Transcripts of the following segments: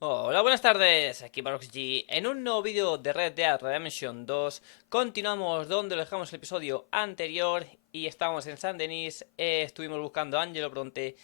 Hola, buenas tardes, aquí Varoxxg. En un nuevo vídeo de Red Dead Redemption 2 continuamos donde lo dejamos el episodio anterior y estábamos en San Denis. Estuvimos buscando a Angelo Bronte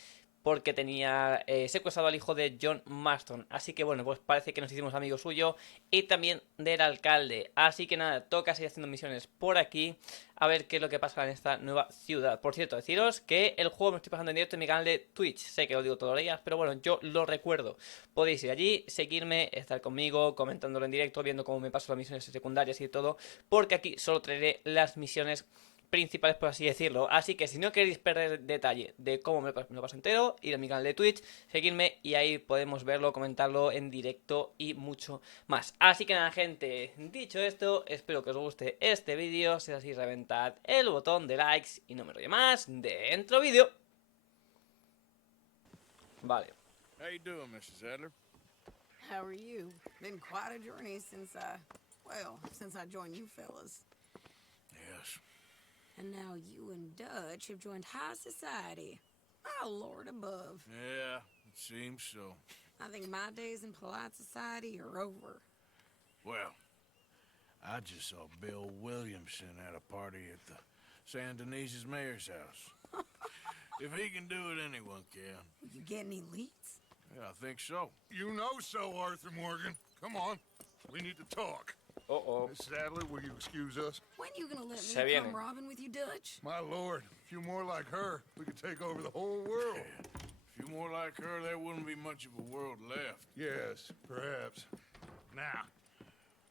porque tenía secuestrado al hijo de John Marston. Así que bueno, pues parece que nos hicimos amigos suyo y también del alcalde. Así que nada, toca seguir haciendo misiones por aquí a ver qué es lo que pasa en esta nueva ciudad. Por cierto, deciros que el juego me estoy pasando en directo en mi canal de Twitch. Sé que lo digo todos los días, pero bueno, yo lo recuerdo. Podéis ir allí, seguirme, estar conmigo, comentándolo en directo, viendo cómo me paso las misiones secundarias y todo, porque aquí solo traeré las misiones principales, por así decirlo. Así que si no queréis perder detalle de cómo me lo paso entero, ir a mi canal de Twitch, seguirme y ahí podemos verlo, comentarlo en directo y mucho más. Así que nada, gente, dicho esto, espero que os guste este vídeo. Si es así, reventad el botón de likes y no me rollo más. Dentro vídeo. Vale. How you doing, Mrs. Adler? How are you? Been quite a journey since I joined you fellas. Yes. And now you and Dutch have joined high society. My lord above. Yeah, it seems so. I think my days in polite society are over. Well, I just saw Bill Williamson at a party at the San Denise's mayor's house. If he can do it, anyone can. You get any leads? Yeah, I think so. You know so, Arthur Morgan. Come on, we need to talk. Miss Adler, will you excuse us? When you gonna let Se me viene. come robbing with you, Dutch? My lord, a few more like her, we could take over the whole world. If you're more like her, there wouldn't be much of a world left. Yes, perhaps. Now,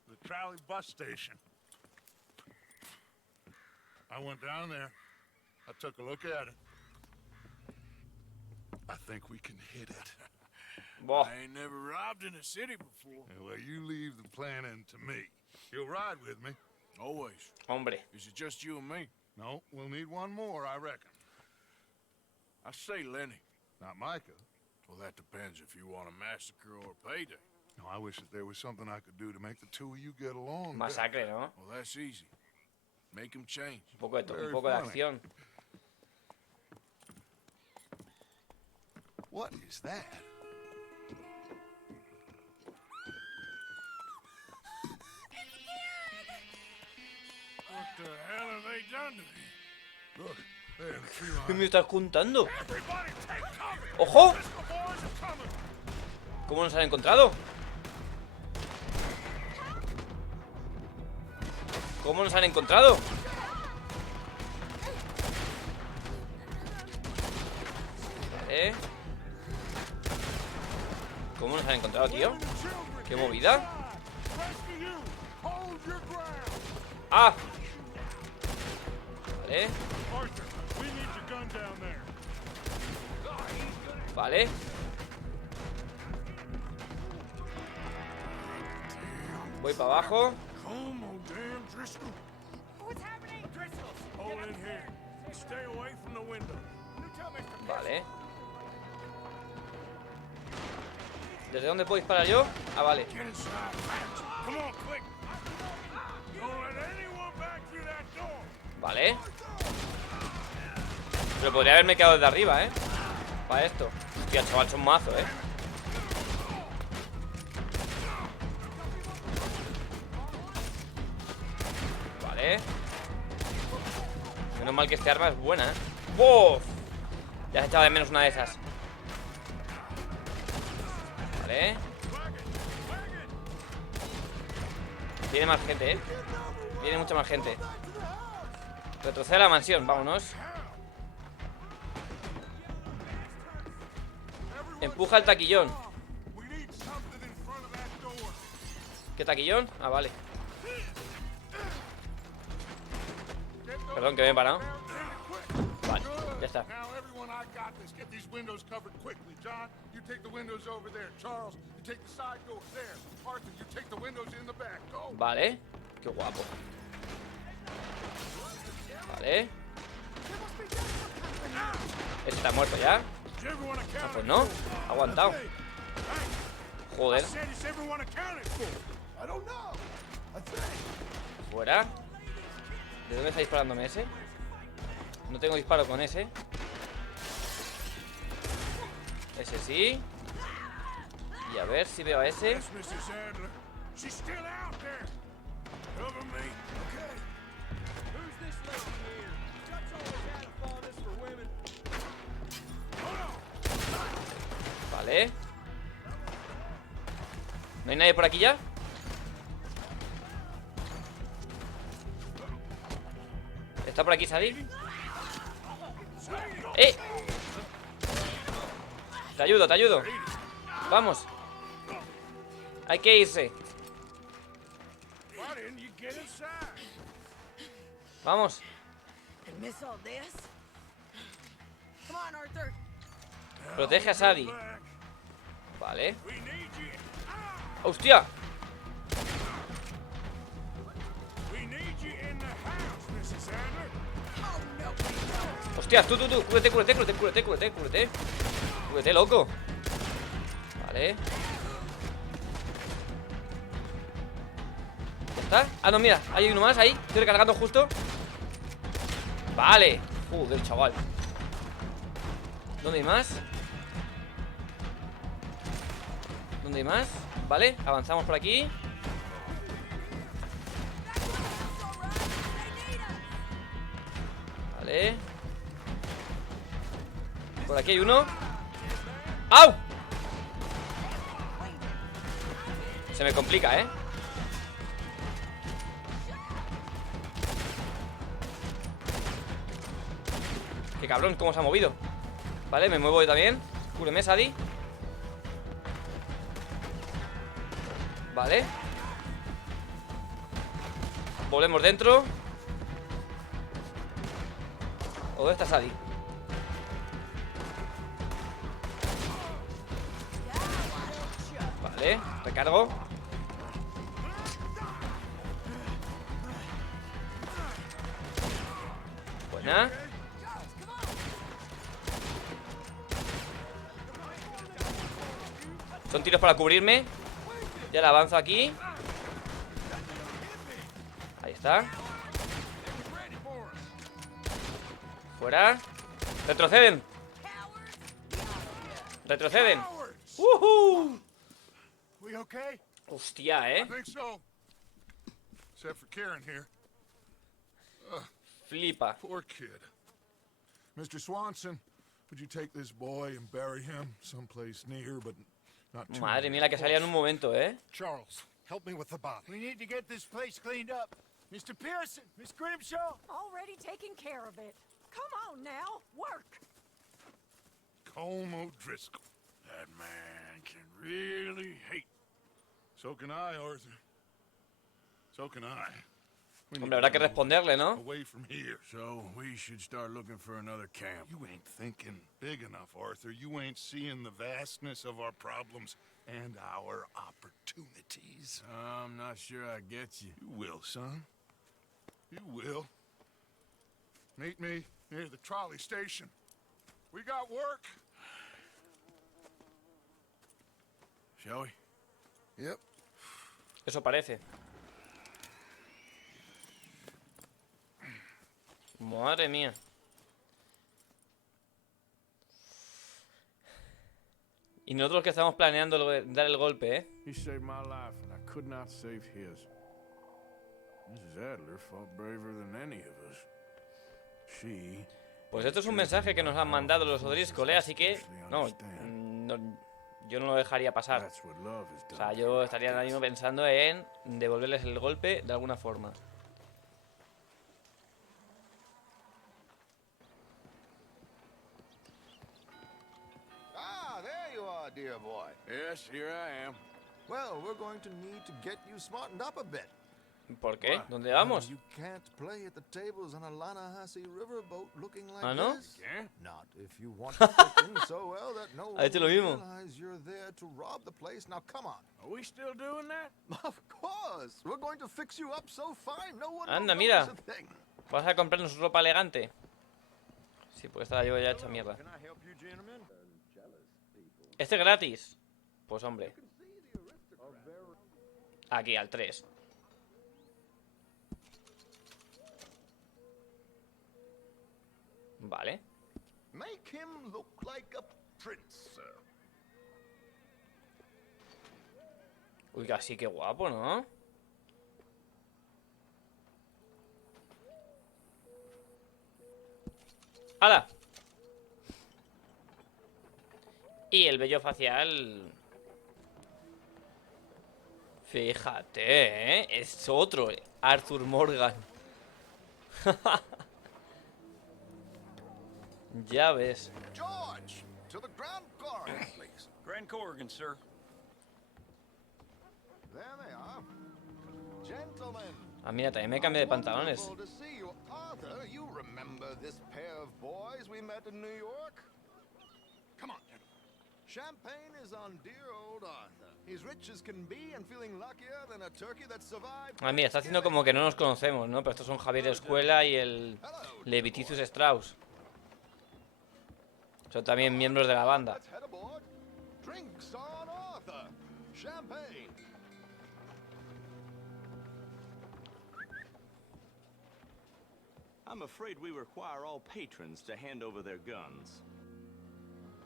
the trolley bus station. I went down there. I took a look at it. I think we can hit it. Boh. I ain't never robbed in a city before. Well, you leave the planning to me. You'll ride with me? Always. Hombre. Is it just you and me? No, we'll need one more, I reckon. I say Lenny. Not Micah. Well, that depends if you want a massacre or a payday. No, I wish that there was something I could do to make the two of you get along. Masacre, ¿no? Well, that's easy. Make him change. Un poco de, Very un poco de funny. acción. What is that? What the hell have they done to me? Look, there in the tree ¿Qué line. me estás contando? Everybody take cover! ¡Ojo! The boys are coming! ¿Cómo nos han encontrado? ¿Cómo nos han encontrado? Vale. ¿Cómo nos han encontrado, tío? ¿Qué movida? Rescue you! Hold your ground! ¡Ah! Vale, Arthur, we need your gun down there. vale. Voy para abajo. Come on, damn Driscoll. What's happening? Hold in here. Stay away from the window. Vale. ¿Desde dónde puedo disparar yo? Ah, vale. Get inside fast. Come on, quick. Don't let anyone back through that door. Vale. Pero podría haberme quedado desde arriba, ¿eh? Para esto. Hostia, chaval, es un mazo, ¿eh? Vale. Menos mal que este arma es buena, ¿eh? ¡Buf! Ya has echado de menos una de esas. Vale. Viene más gente, ¿eh? Viene mucha más gente. Retrocede a la mansión, vámonos. Empuja el taquillón. We need something in front of that door. ¿Qué taquillón? Ah, vale. Perdón, que me he parado. Vale, ya está. Now, everyone, I got this. Get these windows covered quickly. John, you take the windows over there. Charles, you take the side door there. Arthur, you take the windows in the back. Go. Vale. Qué guapo. Vale. Este está muerto ya. Is everyone Ah, accounted pues no. Ha aguantado. Joder. Said is everyone accounted for? I don't know. I think. Fuera. ¿De dónde está disparándome ese? No tengo disparo con ese. Ese sí. Y a ver si veo a ese. That's Mrs. Adler. She's still out there. Cover me. Okay. Who's this lady here? Dutch always had a fondness for women. Vale. ¿No hay nadie por aquí ya? ¿Está por aquí Sadie? ¡Eh! Te ayudo, te ayudo. Vamos. Hay que irse. Why didn't you get inside? Vamos. And miss all this? Come on, Arthur. Protege a Sadie. Vale. We need you. ¡Hostia! We need you in the house, Mrs. Adler. Oh, no. ¡Hostia! Tú. Cúbrete. Cúbrete, loco. Vale. ¿Ya está? Ah, no, mira. Hay uno más ahí. Estoy recargando justo. Vale. Joder, chaval. ¿Dónde hay más? ¿Dónde hay más? Vale, avanzamos por aquí. Vale. Por aquí hay uno. ¡Au! Se me complica, ¿eh? Qué cabrón, cómo se ha movido. Vale, me muevo yo también. Cúreme, Sadie. Vale. Volvemos dentro. ¿Dónde está Sadie? Vale, recargo. Buena. Son tiros para cubrirme. Ya la avanzo aquí. Ahí está. Fuera. Retroceden. Retroceden. We okay? Hostia, I think so. Except for Karen here. Flipa. Poor kid. Mr. Swanson, would you take this boy and bury him someplace near, but not too Madre mía, near, la que of salía en course? un momento, ¿eh? Charles, help me with the body. We need to get this place cleaned up. Mr. Pearson, Miss Grimshaw. Already taking care of it. Come on now, work. Colm O'Driscoll. That man can really hate. So can I, Arthur. So can I. We need Hombre, habrá to que move responderle, ¿no? away from here. So we should start looking for another camp. You ain't thinking big enough, Arthur. You ain't seeing the vastness of our problems and our opportunities. I'm not sure I get you. You will, son. You will. Meet me near the trolley station. We got work. Shall we? Yep. Eso parece. Madre mía. Y nosotros que estamos planeando dar el golpe, ¿eh? He saved my life, and I could not save his. Mrs. Adler fought braver than any of us. She... Pues esto es un mensaje que nos han mandado los O'Driscoll, ¿eh? Así que... No, yo no lo dejaría pasar. That's what love is O sea, done. yo estaría ahora mismo pensando en devolverles el golpe de alguna forma. Ah, there you are, dear boy. Yes, here I am. Well, we're going to need to get you smartened up a bit. ¿Por qué? ¿Dónde vamos? You can't play at the tables on a Lanahassee riverboat looking like ¿Ah, no? this. ¿Qué? Not if you want to fit in so well that no Ha hecho one lo will mismo. realize you're there to rob the place. Now, come on. Are we still doing that? Of course. We're going to fix you up so fine no one Anda, will mira. notice a thing. ¿Vas a comprarnos ropa elegante? Sí, pues esta la llevo ya hecha mierda. ¿Este es gratis? Pues hombre. Aquí, al 3. Vale. Make him look like a prince, sir. Uy, casi que guapo, ¿no? ¡Hala! Y el vello facial... Fíjate, ¿eh? Es otro, Arthur Morgan. Ya ves. George, to the Grand Corridor, please. Grand Corrigan, sir. There they are. Gentlemen. Ah, mira, también me cambié de pantalones. Wonderful to see you. Arthur, you remember this pair of boys we met in New York? Come on, gentlemen. Champagne is on dear old Arthur. He's rich as can be and feeling luckier than a turkey that survived. Ah, mira, está haciendo como que no nos conocemos, ¿no? Pero estos son Javier Escuela y el Levitius Strauss. Son también miembros de la banda. Let's head aboard. Drinks on Arthur. Champagne. I'm afraid we require all patrons to hand over their guns.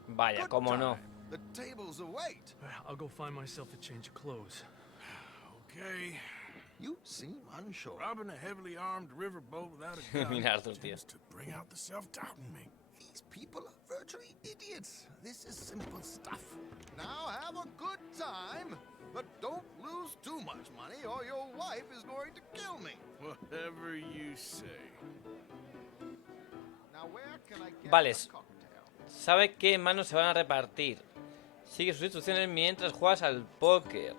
Vaya, Good cómo no. time. The tables await. I'll go find myself a change of clothes. Okay. You seem unsure. Robbing a heavily armed riverboat without a gun Mira, Arthur, tío. tends to bring out the self-doubt in me. These people are virtually idiots. This is simple stuff. Now have a good time, but don't lose too much money or your wife is going to kill me. Whatever you say. Now where can I get Vale. a cocktail? Sabe qué manos se van a repartir. Sigue sus instrucciones mientras juegas al póker.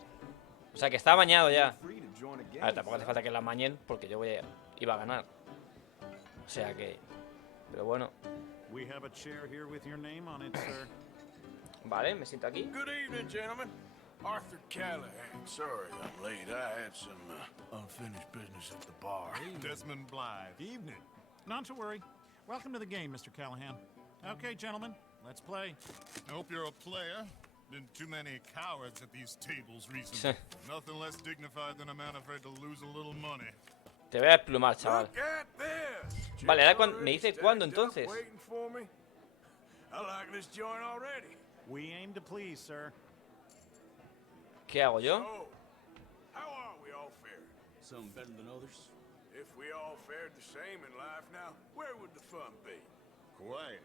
O sea que está amañado ya. A ver, tampoco hace falta que la amañen porque yo iba a ganar. O sea que... Pero bueno. We have a chair here with your name on it, sir. Vale, me siento aquí. Good evening, gentlemen. Arthur Callahan. Sorry I'm late. I had some unfinished business at the bar. Desmond Blythe. Evening. Not to worry. Welcome to the game, Mr. Callahan. Okay, gentlemen, let's play. I hope you're a player. Been too many cowards at these tables recently. Nothing less dignified than a man afraid to lose a little money. Te voy a desplumar, chaval. Look at this. Vale, ahora me dice cuándo entonces. Waiting for me. I like this joint already. We aim to please, sir. ¿Qué hago yo? So, how are we all fared? Some better than others. If we all fared the same in life now, where would the fun be? Quiet.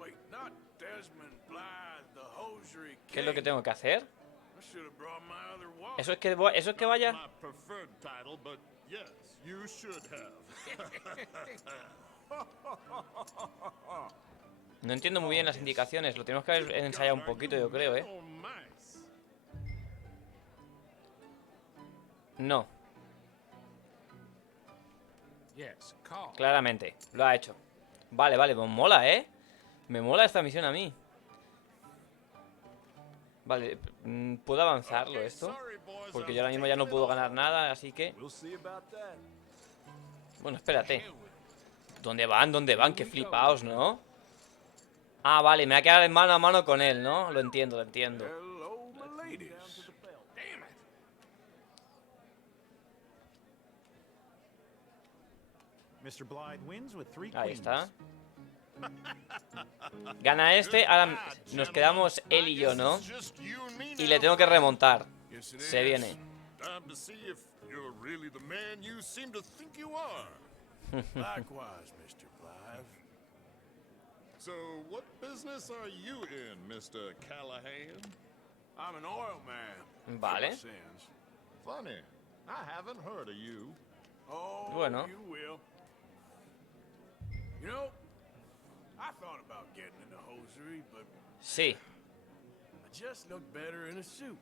Wait, not Desmond Blythe, the hosiery king. ¿Qué es lo que tengo que hacer? I should have brought my other wallet. ¿Eso es que vaya? My preferred title, but yes, you should have. No entiendo muy bien las indicaciones. Lo tenemos que haber ensayado un poquito, yo creo, ¿eh? Oh, nice. No, Yes, call. claramente. Lo ha hecho. Vale, vale, pues mola, ¿eh? Me mola esta misión a mí. Vale, ¿puedo avanzarlo esto? Porque yo ahora mismo ya no puedo ganar nada, así que... Bueno, espérate. ¿Dónde van? ¿Dónde van? Qué flipaos, ¿no? Ah, vale, me va a quedar en mano a mano con él, ¿no? Lo entiendo, lo entiendo. Hello, my ladies. Damn it. Mr. Blythe wins with 3 Ahí queens. está. Gana este, ahora nos quedamos él y yo, ¿no? Y le tengo que remontar. Yes, it Se is. viene. Time to see if you're really the man you seem to think you are. Likewise, Mr. Blythe. So, what business are you in, Mr. Callahan? I'm an oil man. Vale. Sins. Funny. I haven't heard of you. Oh, Bueno. you will. You know, I thought about getting into hosiery, but Sí. I just look better in a suit.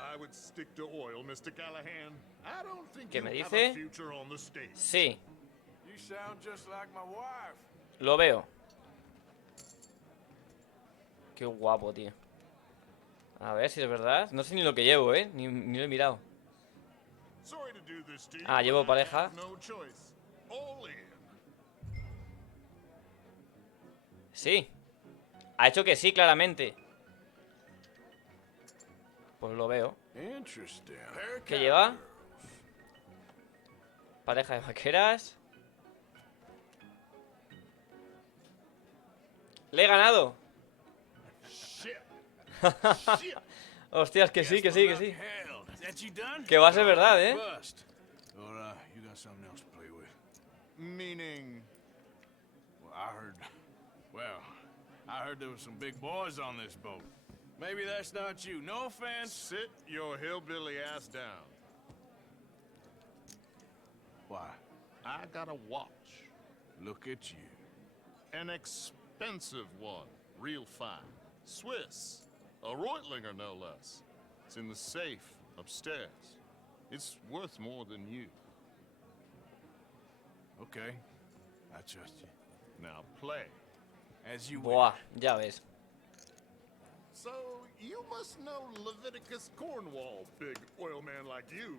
I would stick to oil, Mr. Callahan. I don't think ¿Qué you me have a dice? future on the stage. Sí, You sound just like my wife. lo veo. Qué guapo, tío. A ver si es verdad. No sé ni lo que llevo, ¿eh? Ni lo he mirado. Sorry to do this to you, Ah, llevo but I pareja. have no choice. All in. Sí. Ha hecho que sí, claramente. Pues lo veo. Interesting. ¿Qué lleva? Pareja de vaqueras. ¡Le he ganado! Shit. Hostias, que sí, que sí, que sí. Hell, that you done? Que va a ser verdad, ¿eh? Bust. Or you got something else to play with? Meaning... Well, I heard there was some big boys on this boat. Maybe that's not you. No offense. Sit your hillbilly ass down. Why? I got a watch. Look at you. An expensive one. Real fine. Swiss. A Reutlinger, no less. It's in the safe upstairs. It's worth more than you. Okay. I trust you. Now play. As you Buah, ya ves. So, you must know Leviticus Cornwall, big oil man like you.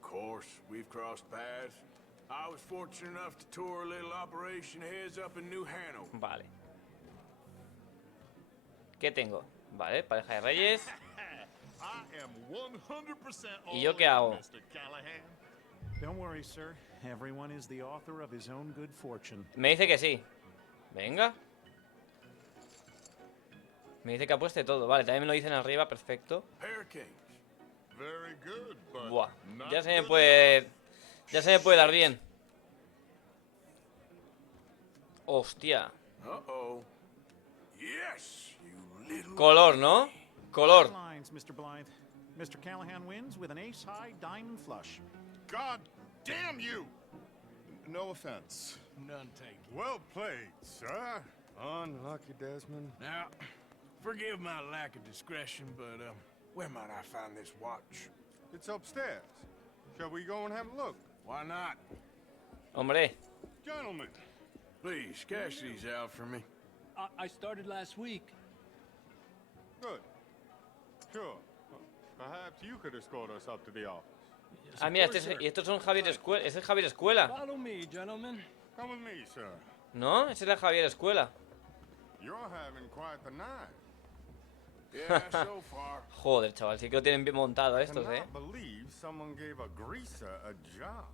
Of course, we've crossed paths. I was fortunate enough to tour a little operation heads up in New Hanover. Vale. ¿Qué tengo? Vale, pareja de reyes. I am 100% ¿Y yo qué hago? Mr. Callahan. Don't worry, sir. Everyone is the author of his own good fortune. Me dice que sí. Venga. Me dice que apueste todo. Vale, también me lo dicen arriba, perfecto. Very good, but Buah, not ya se me good puede... Ya se me puede dar bien. Hostia. Yes, you little... Color, ¿no? Color. Lines, Mr. Blythe. Mr. Callahan wins with an ace-high diamond flush. God damn you! No offense. None taken. Well played, sir. Unlucky, Desmond. Now, forgive my lack of discretion, but, where might I find this watch? It's upstairs. Shall we go and have a look? Why not? Hombre. Gentlemen. Please, cash these out for me. I started last week. Good. Sure. Perhaps you could escort us up to the office. Ah, mira, y estos son Javier Escuela. Ese es Javier Escuela. Follow me, gentlemen. Come with me, sir. ¿No? Ese es la Javier Escuela. You're having quite the night. Yeah, so far. Joder, chaval, sí que lo tienen bien montado estos, Cannot believe someone gave a greaser a job.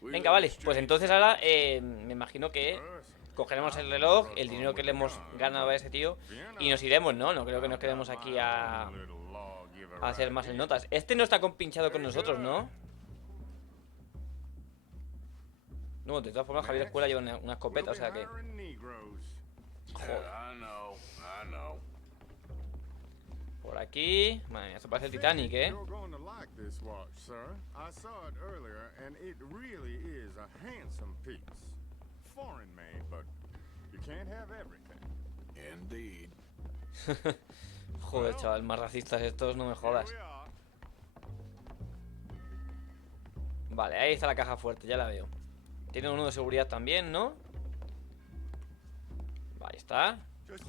Venga, vale. Pues entonces ahora me imagino que cogeremos el reloj, el dinero que le hemos ganado a ese tío y nos iremos, ¿no? No creo que nos quedemos aquí a hacer más en notas. Este no está compinchado con nosotros, ¿no? No, de todas formas Javier Escuela lleva una escopeta, o sea que... Joder. Por aquí... Madre mía, esto parece el Titanic, ¿eh? Joder, chaval, más racistas estos, no me jodas. Vale, ahí está la caja fuerte, ya la veo. Tiene uno de seguridad también, ¿no? Ahí está.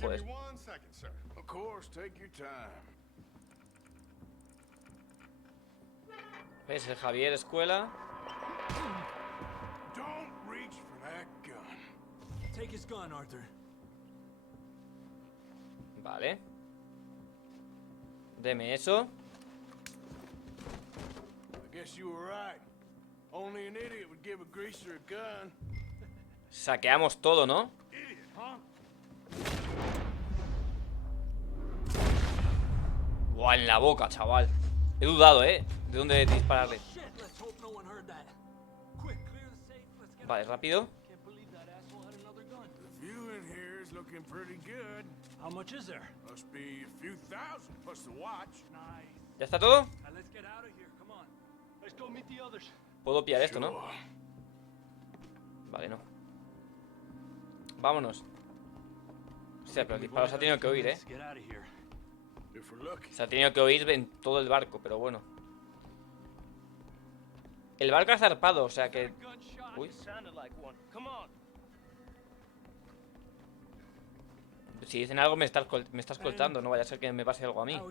Joder. ¿Ves? El Javier Escuela. Take his gun, Arthur. Vale. Deme eso. Saqueamos todo, ¿no? Buah, en la boca, chaval. He dudado, ¿eh? De dónde dispararle. Vale, rápido. ¿Ya está todo? Puedo pillar esto, ¿no? Vale, no. Vámonos. Hostia, pero el disparo se ha tenido que oír, ¿eh? Se ha tenido que oír en todo el barco, pero bueno. El barco ha zarpado, o sea que... Uy. Si dicen algo me está escoltando, no vaya a ser que me pase algo a mí.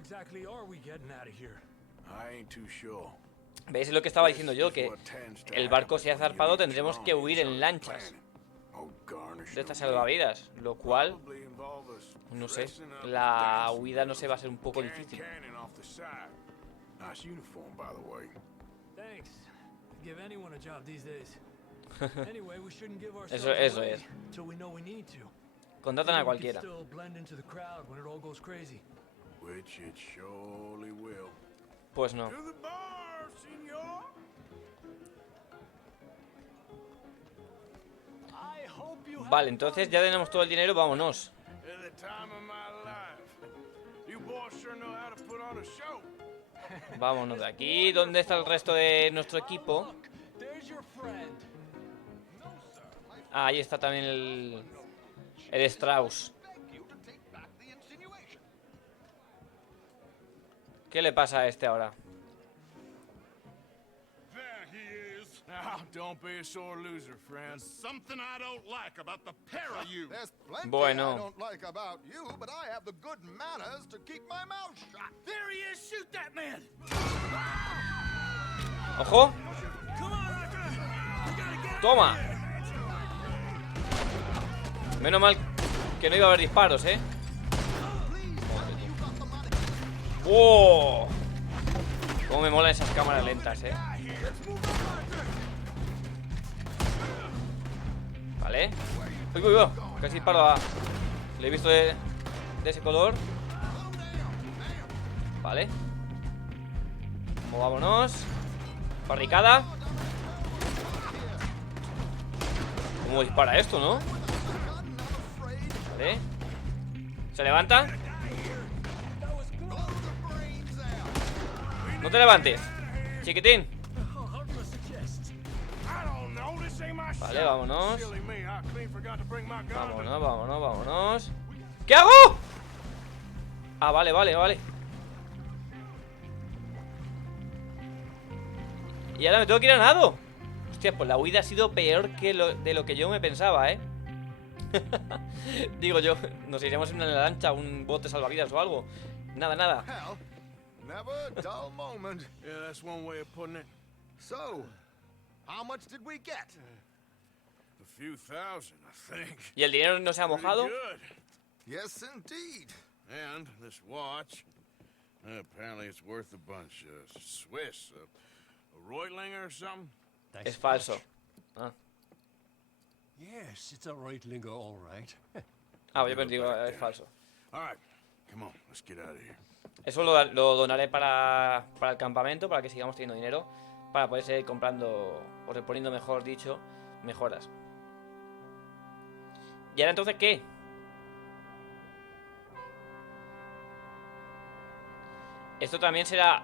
¿Veis? Es lo que estaba diciendo yo, que el barco se ha zarpado, tendremos que huir en lanchas de estas salvavidas, lo cual, no sé, la huida no sé, va a ser un poco difícil. Eso es. Contratan a cualquiera. Still blend into the crowd when it all goes crazy. Which it surely will. Pues no. To the bar, senor. I hope you have Vale, entonces ya tenemos todo el dinero, vámonos. At the time of my life. You boys sure know how to put on a show. Vámonos de aquí. ¿Dónde está el resto de nuestro equipo? Look, there's your friend. Ah, ahí está también el Strauss. ¿Qué le pasa a este ahora? There he is. Now, don't be a sore loser, friend. There's something I don't like about the pair of you. There's plenty Bueno. I don't like about you, but I have the good manners to keep my mouth shut. There he is. Shoot that man. ¡Ojo! ¡Toma! Menos mal que no iba a haber disparos, ¿eh? ¡Oh! Cómo me molan esas cámaras lentas, ¿eh? Vale. ¡Uy, uy, uy! Casi disparo a... Le he visto de ese color. Vale. Vámonos. Barricada. ¿Cómo dispara esto, no? Vale. ¿Se levanta? No te levantes, chiquitín. Vale, vámonos. Vámonos, vámonos, vámonos. ¿Qué hago? Ah, vale, vale, vale. Y ahora me tengo que ir a nado. Hostia, pues la huida ha sido peor que de lo que yo me pensaba, ¿eh? Digo yo, nos iremos en una lancha, un bote salvavidas o algo. Nada, nada. Hell, never a dull moment. Yeah, that's one way of putting it. So, how much did we get? A few thousand, I think. ¿Y el dinero no se ha mojado? Pretty good. Yes, indeed. And this watch, apparently it's worth a bunch. Swiss, a Reutlinger or something? Es falso. Ah, Yes, it's a Reutlinger, all right. ah yo digo, es falso. All right, come on, let's get out of here. Eso lo donaré para el campamento, para que sigamos teniendo dinero, para poder seguir comprando, o reponiendo, mejor dicho, mejoras. ¿Y ahora entonces qué? Esto también será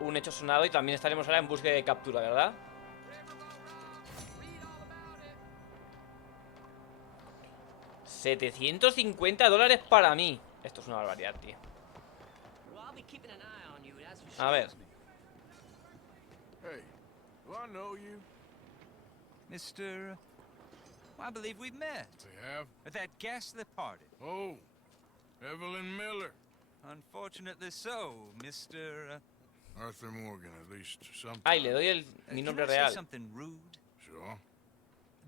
un hecho sonado y también estaremos ahora en búsqueda de captura, ¿verdad? $750 para mí. Esto es una barbaridad, tío. A ver. Hey, do I know you? Mr. I believe we've met. We have? At that ghastly party. Oh, Evelyn Miller. Unfortunately so, Mr. Arthur Morgan, at least sometimes. Ay, le doy mi nombre Can I say real. something rude? Sure.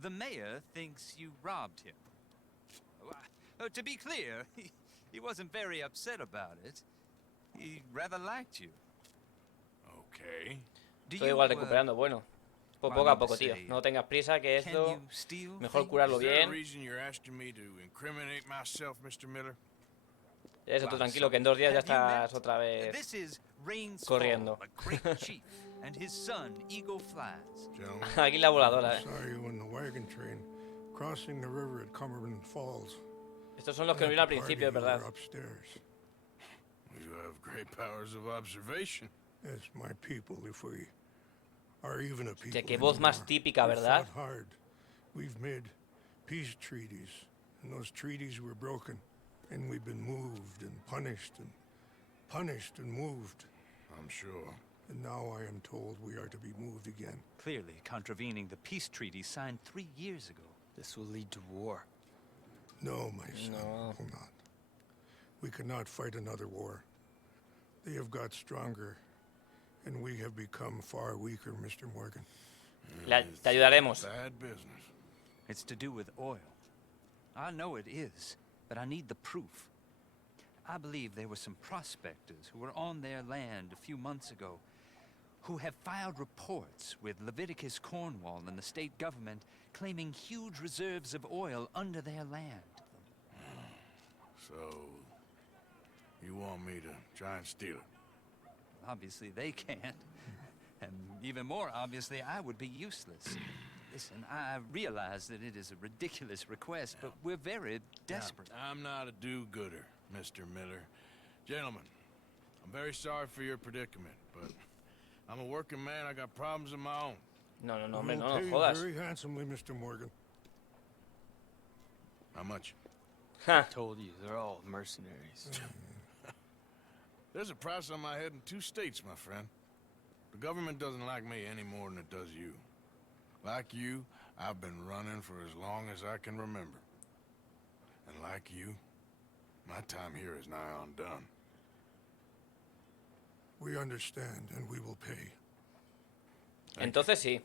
The mayor thinks you robbed him. To be clear, he wasn't very upset about it. He rather liked you. Okay. Estoy igual recuperando, bueno. Pues poco a poco, tío. No tengas prisa, que esto... Mejor curarlo Is there a bien. reason you're asking me to incriminate myself, Mr. Miller? Eso, tú tranquilo, que en 2 días ya estás otra vez This is Rains corriendo. Fall, a great chief, and his son, Eagle Flies. Águila voladora, Saw you in the wagon train crossing the river at Cumberland Falls. Estos son los que nos vieron al principio, es verdad. Upstairs. You have great powers of observation. Yes, my people, if we are even a people. Qué voz más típica, We've ¿verdad? fought hard. We've made peace treaties, and those treaties were broken, and we've been moved and punished and moved. I'm sure. And now I am told we are to be moved again. Clearly contravening the peace treaty signed 3 years ago. This will lead to war. No, my son, No. will not. We cannot fight another war. They have got stronger, and we have become far weaker, Mr. Morgan. Te ayudaremos. Bad business. It's to do with oil. I know it is, but I need the proof. I believe there were some prospectors who were on their land a few months ago who have filed reports with Leviticus Cornwall and the state government claiming huge reserves of oil under their land. You want me to try and steal it? Obviously they can't. And even more obviously, I would be useless. Listen, I realize that it is a ridiculous request, but we're very desperate. Now, I'm not a do-gooder, Mr. Miller. Gentlemen, I'm very sorry for your predicament, but I'm a working man. I got problems of my own. No, We'll hombre, no, pay no you jodas. very handsomely, Mr. Morgan. How much? Ja. Told you, they're all mercenaries. There's a price on my head in 2 states, my friend. The government doesn't like me any more than it does you. Like you, I've been running for as long as I can remember. And like you, my time here is nigh undone. We understand, and we will pay. Entonces sí.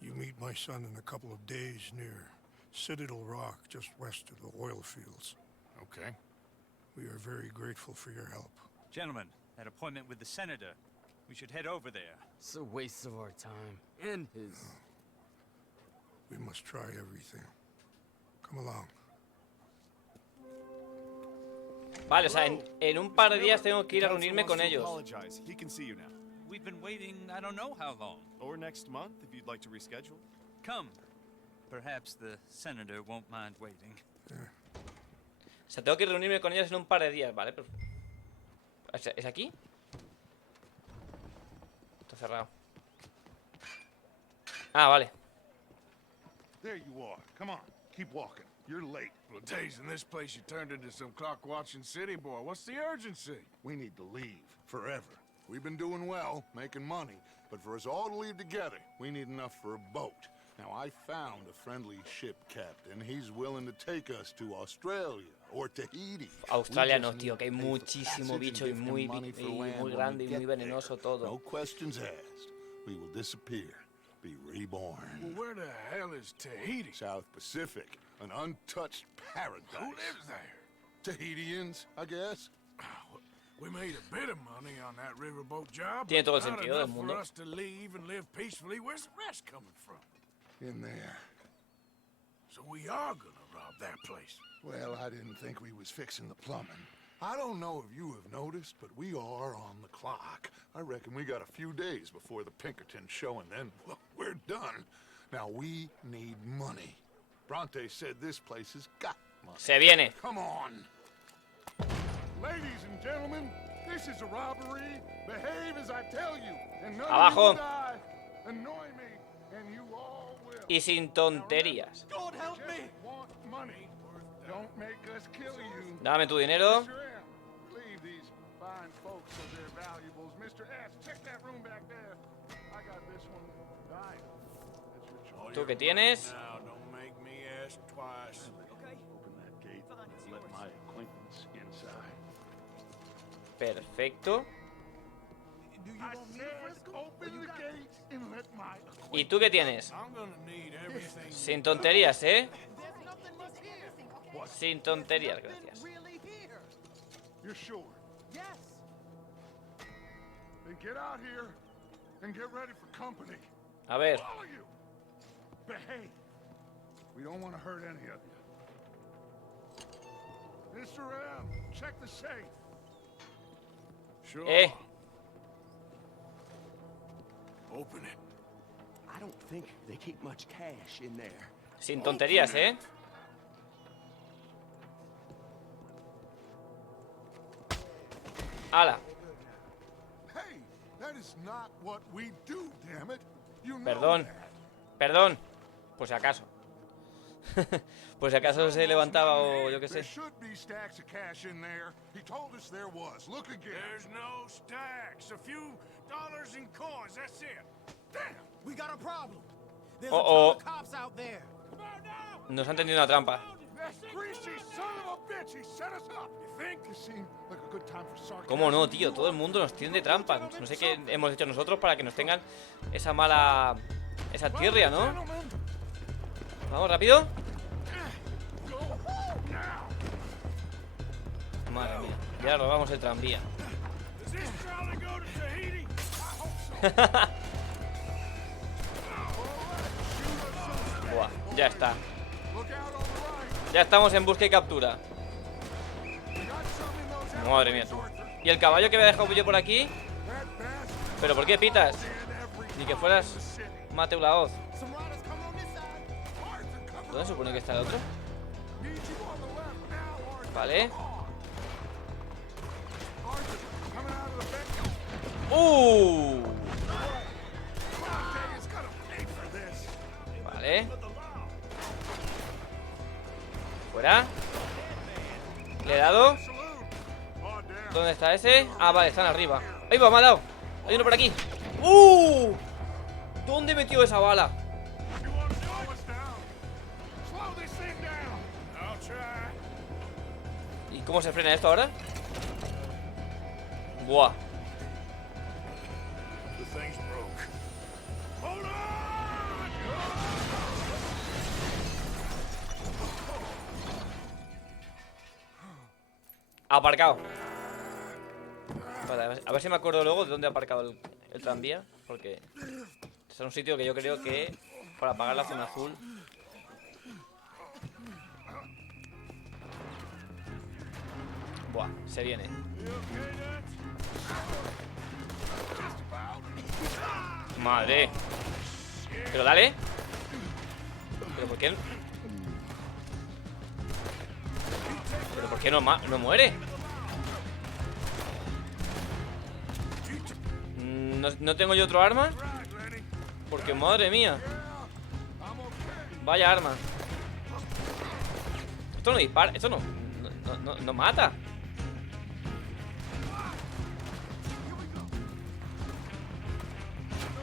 You meet my son in a couple of days near Citadel Rock, just west of the oil fields. Okay. We are very grateful for your help. Gentlemen, that appointment with the senator. We should head over there. It's a waste of our time. And his. We must try everything. Come along. Vale, o sea, en un par de días tengo que ir a reunirme con ellos. He can see you now. We've been waiting I don't know how long. Or next month, if you'd like to reschedule. Come. Perhaps the senator won't mind waiting. O sea, tengo que reunirme con ellos en un par de días, ¿vale? Pero... ¿Es aquí? Está cerrado. Ah, vale. There you are. Come on, keep walking. You're late. Well, days in this place, you turned into some clock-watching city boy. What's the urgency? We need to leave forever. We've been doing well, making money, but for us all to leave together, we need enough for a boat. Now, I found a friendly ship captain. He's willing to take us to Australia or Tahiti. Australia no, tío, que hay muchísimo bicho y muy grande y muy venenoso todo. No questions asked. We will disappear, be reborn. Well, where the hell is Tahiti? South Pacific, an untouched paradise. Who lives there? Tahitians, I guess. We made a bit of money on that riverboat job. Tiene todo el Not sentido del enough mundo. for us to leave and live peacefully. Where's the rest coming from? In there. So we are gonna rob that place. Well, I didn't think we was fixing the plumbing. I don't know if you have noticed, but we are on the clock. I reckon we got a few days before the Pinkerton show, and then, well, we're done. Now, we need money. Bronte said this place has got money. Se viene. Come on. Ladies and gentlemen, this is a robbery. Behave as I tell you, and none Abajo. of you die. Annoy me, and you all will. Y sin tonterías. God help me. Want money. Don't make us kill you. Dame tu dinero. Mr. M, leave these fine folks of their valuables. Mr. S, check that room back there. I got this one. Right. That's your choice. ¿Tú qué tienes? Now, don't make me ask twice. Okay. Open that gate and let my acquaintance inside. Perfecto. I said, open the gate and let my acquaintance. ¿Y tú qué tienes? I'm gonna need everything. Sin tonterías, ¿eh? Sin tonterías, gracias. You're sure? Yes. Then get out here and get ready for company. A ver. All of you, behave. We don't want to hurt any of you. Mr. M, check the safe. Sure. Open it. I don't think they keep much cash in there. Sin tonterías, ¿eh? ¡Hala! Hey, that is not what we do, damn it. You know Perdón. that. Perdón. Por si acaso. Por si acaso se levantaba o yo qué sé. There should be stacks of cash in there. He told us there was. Look again. There's no stacks. A few dollars in coins. That's it. Damn. We got a problem. There's Oh, a ton oh. of cops out there. Nos han tendido una trampa. That greasy son of a bitch. He set us up. You think? It seemed like a good time for sarcasm. ¿Cómo no, tío? Todo el mundo nos tiende trampas. No sé qué hemos hecho nosotros para que nos tengan esa mala... esa tirria, ¿no? Vamos, rápido. Madre mía. Ya robamos el tranvía. Buah, ya está. Ya estamos en busca y captura. Madre mía. Y el caballo que había dejado yo por aquí. ¿Pero por qué pitas? Ni que fueras Mateo la hoz. ¿Dónde se supone que está el otro? Vale. Vale. Fuera. Le he dado. ¿Dónde está ese? Ah, vale, están arriba. Ahí va, me ha dado. Hay uno por aquí. ¿Dónde metió esa bala? ¿Y cómo se frena esto ahora? Buah. Aparcado. Vale, a ver si me acuerdo luego de dónde ha aparcado el tranvía. Porque es un sitio que yo creo que para apagar la zona azul. Buah, se viene. Madre. Pero dale. ¿Pero por qué? ¿Pero por qué no muere? ¿No tengo yo otro arma? Porque madre mía. Vaya arma. Esto no dispara. Esto no mata.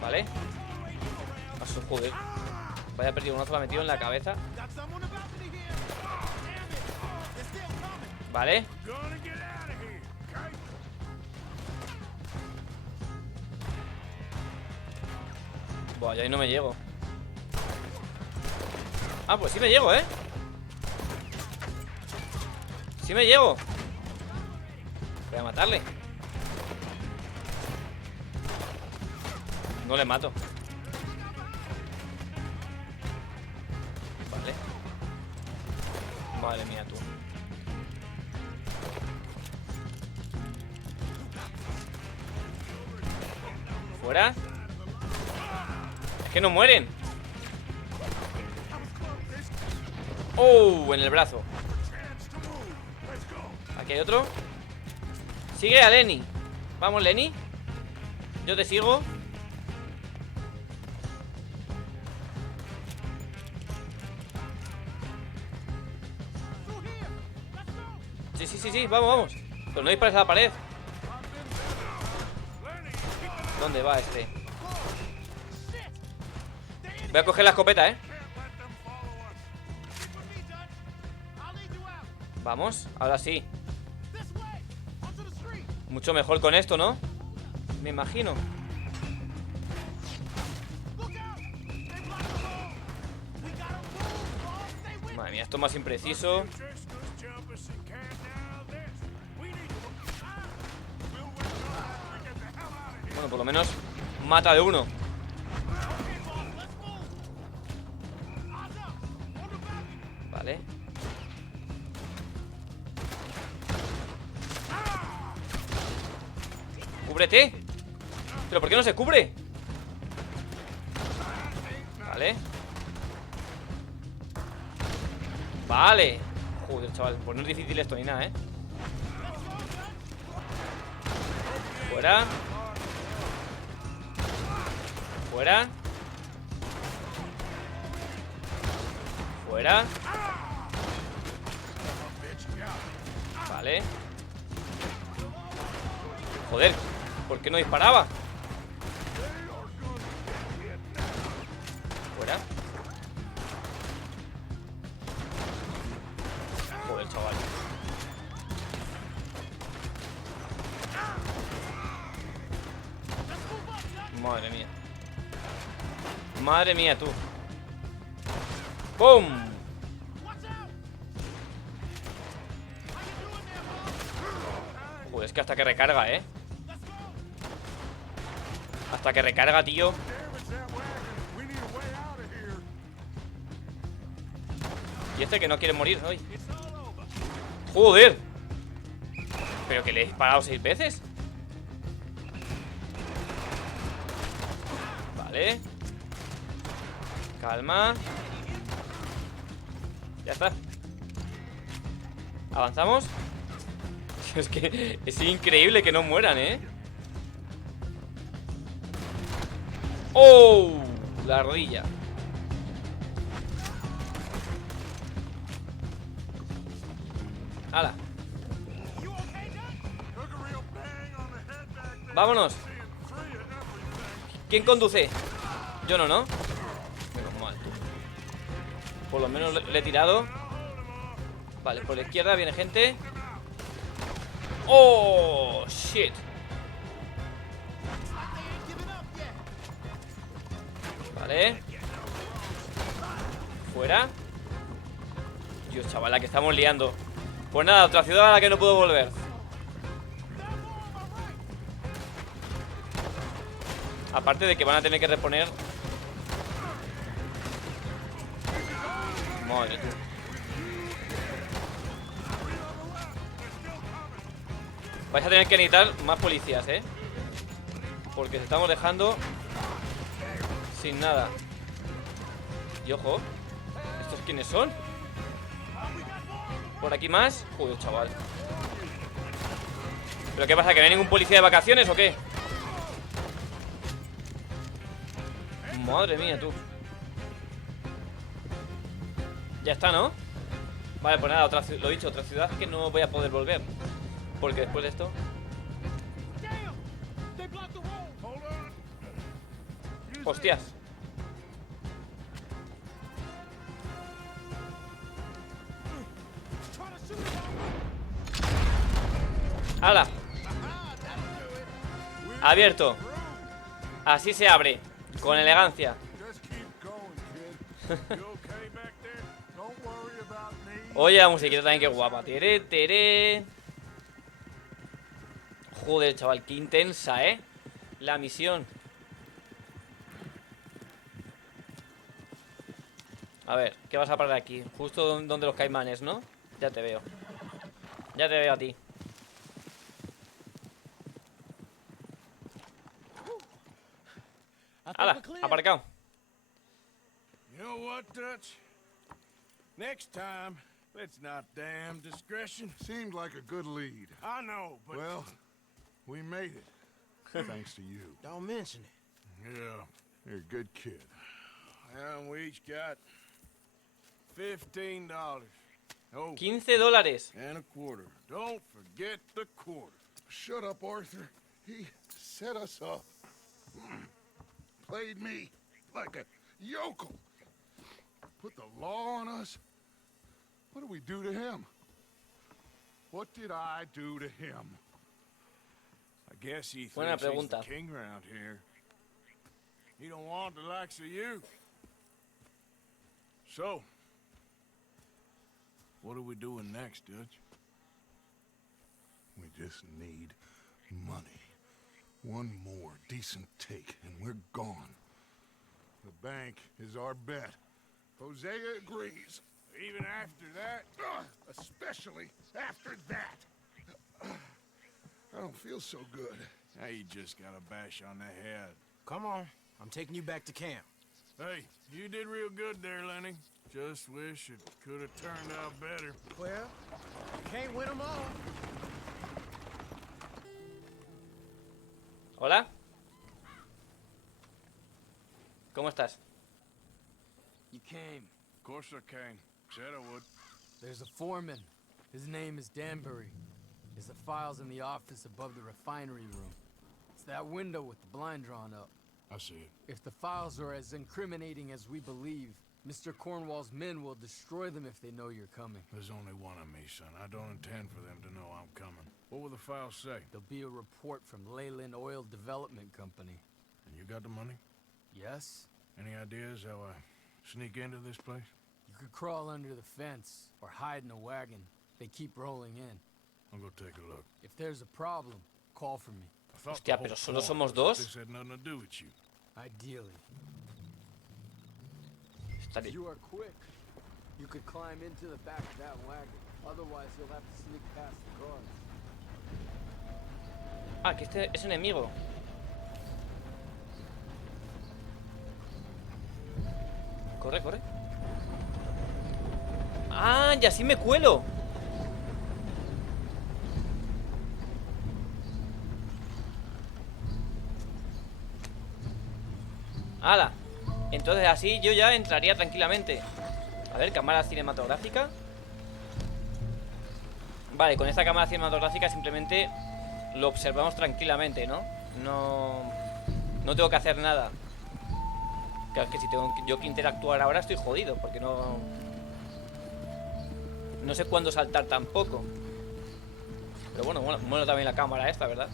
Vale. Paso, joder. Vaya perdido, uno se lo ha metido en la cabeza. Vale. Buah, yo ahí no me llego. Ah, pues sí me llego, ¿eh? Sí me llego. Voy a matarle. No le mato. Vale. Madre mía, tú. Fuera. Es que no mueren. En el brazo. Aquí hay otro. Sigue a Lenny. Vamos, Lenny. Yo te sigo. Sí, vamos. Pero no dispares a la pared. ¿Dónde va este? Voy a coger la escopeta, Vamos, ahora sí. Mucho mejor con esto, ¿no? Me imagino. Madre mía, esto es más impreciso. Bueno, por lo menos mata de uno. Vale. ¡Cúbrete! ¿Pero por qué no se cubre? Vale. Vale. Joder, chaval, pues no es difícil esto ni nada, Fuera. Fuera. Fuera. Vale. Joder, ¿por qué no disparaba? Fuera. Joder, chaval. Madre mía. Madre mía, tú. ¡Pum! Joder, es que hasta que recarga, Hasta que recarga, tío. Y este que no quiere morir hoy. ¡Joder! Pero que le he disparado 6 veces. Vale. Calma. Ya está. ¿Avanzamos? Es que es increíble que no mueran, ¿eh? ¡Oh! La rodilla. ¡Hala! ¡Vámonos! ¿Quién conduce? Yo no, ¿no? Menos mal. Por lo menos le he tirado. Vale, por la izquierda viene gente. ¡Oh! ¡Shit! Vale. Fuera. Dios, chaval, la que estamos liando. Pues nada, otra ciudad a la que no puedo volver. Aparte de que van a tener que reponer. Madre tú. Vais a tener que necesitar más policías, ¿eh? Porque te estamos dejando sin nada. Y ojo, ¿estos quiénes son? ¿Por aquí más? Joder, chaval. ¿Pero qué pasa? ¿Que no hay ningún policía de vacaciones o qué? Madre mía, tú. Ya está, ¿no? Vale, pues nada, otra, lo dicho, otra ciudad que no voy a poder volver. Porque después de esto... ¡Hostias! ¡Hala! Abierto. Así se abre. Con elegancia. Oye, la musiquita también que guapa. Tere, tere. Joder, chaval, qué intensa, ¿eh? La misión. A ver, ¿qué vas a parar aquí? Justo donde los caimanes, ¿no? Ya te veo. Ya te veo a ti. ¡Hala! Aparcado. You know what, Dutch? Next time, let's not damn discretion. Seemed like a good lead. I know, but... Well, we made it. Thanks to you. Don't mention it. Yeah, you're a good kid. And we each got $15. Oh, $15. And a quarter. Don't forget the quarter. Shut up, Arthur. He set us up. Played me like a yokel. Put the law on us. What did we do to him? What did I do to him? I guess he thinks he's the king around here. He don't want the likes of you. So, what are we doing next, Dutch? We just need money. One more decent take, and we're gone. The bank is our bet. Hosea agrees. Even after that, especially after that. I don't feel so good. Now you just got a bash on the head. Come on, I'm taking you back to camp. Hey, you did real good there, Lenny. Just wish it could have turned out better. Well, can't win them all. Hola. ¿Cómo estás? You came. Of course I came. Said I would. There's a foreman. His name is Danbury. There's the files in the office above the refinery room. It's that window with the blind drawn up. I see it. If the files are as incriminating as we believe, Mr. Cornwall's men will destroy them if they know you're coming. There's only one of me, son. I don't intend for them to know I'm coming. What will the files say? There'll be a report from Leyland Oil Development Company. And you got the money? Yes. Any ideas how I sneak into this place? You could crawl under the fence or hide in a wagon. They keep rolling in. I'll go take a look. If there's a problem, call for me. Hostia, pero solo somos dos. This had nothing to do with you. Ideally. Estaré. If you are quick, you could climb into the back of that wagon. Otherwise, you'll have to sneak past the guards. Ah, que este es enemigo. Corre, corre. Ah, y así me cuelo. ¡Hala! Entonces así yo ya entraría tranquilamente. A ver, cámara cinematográfica. Vale, con esta cámara cinematográfica simplemente lo observamos tranquilamente, ¿no? No tengo que hacer nada. Claro, es que si tengo yo que interactuar ahora estoy jodido, porque no sé cuándo saltar tampoco. Pero bueno también la cámara esta, ¿verdad?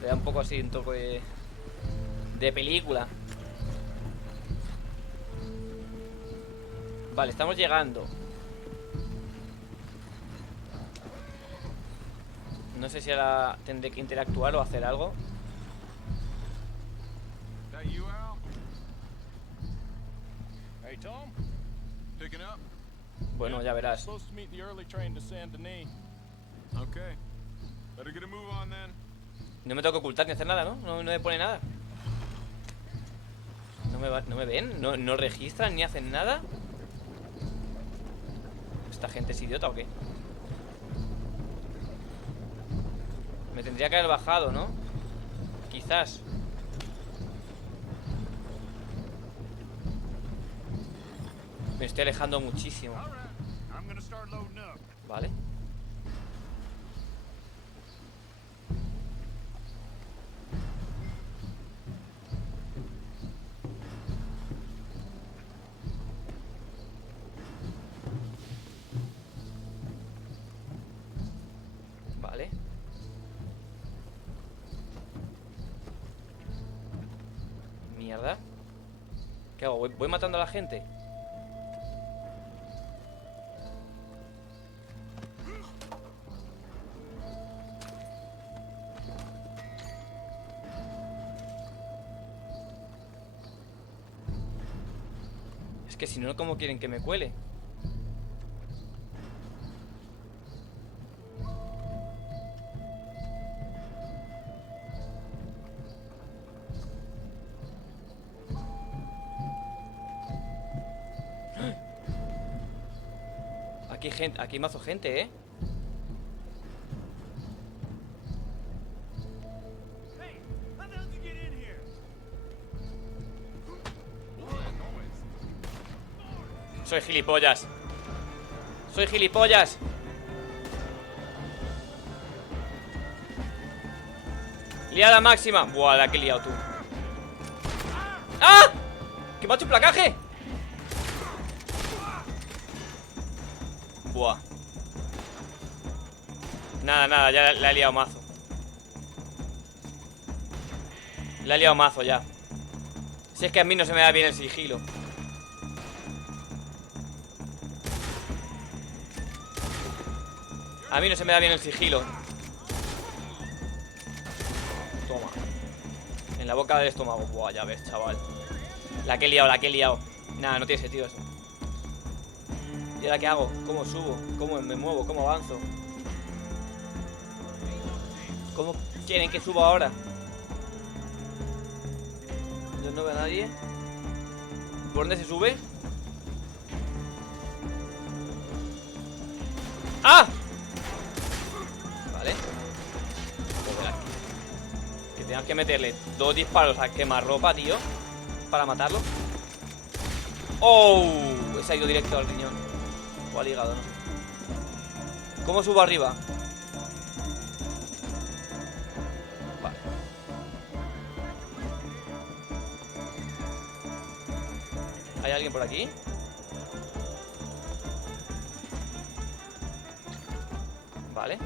Le da un poco así, un toque de película. Vale, estamos llegando. No sé si ahora tendré que interactuar o hacer algo. Bueno, ya verás. No me tengo que ocultar ni hacer nada, ¿no? No me pone nada. ¿No me ven? ¿No registran ni hacen nada? ¿Esta gente es idiota o qué? Me tendría que haber bajado, ¿no? Quizás. Me estoy alejando muchísimo. Vale. Vale. Mierda. ¿Qué hago? ¿Voy matando a la gente? Es que si no, ¿cómo quieren que me cuele? Aquí hay gente, aquí hay mazo gente, ¿eh? Soy gilipollas. Soy gilipollas. Liada máxima. Buah, la que he liado tú. ¡Ah! ¡Que me ha hecho placaje! Buah. Nada, ya la he liado mazo. La he liado mazo ya. Si es que a mí no se me da bien el sigilo. A mí no se me da bien el sigilo. Toma. En la boca del estómago. Buah, ya ves, chaval. La que he liado. Nada, no tiene sentido eso. ¿Y ahora qué hago? ¿Cómo subo? ¿Cómo me muevo? ¿Cómo avanzo? ¿Cómo quieren que suba ahora? Yo no veo a nadie. ¿Por dónde se sube? ¡Ah! Vale. Joder. Que tengas que meterle 2 disparos a quemarropa, tío, para matarlo. ¡Oh! Se ha ido directo al riñón. O al hígado, ¿no? ¿Cómo subo arriba? Vale. ¿Hay alguien por aquí? Vale.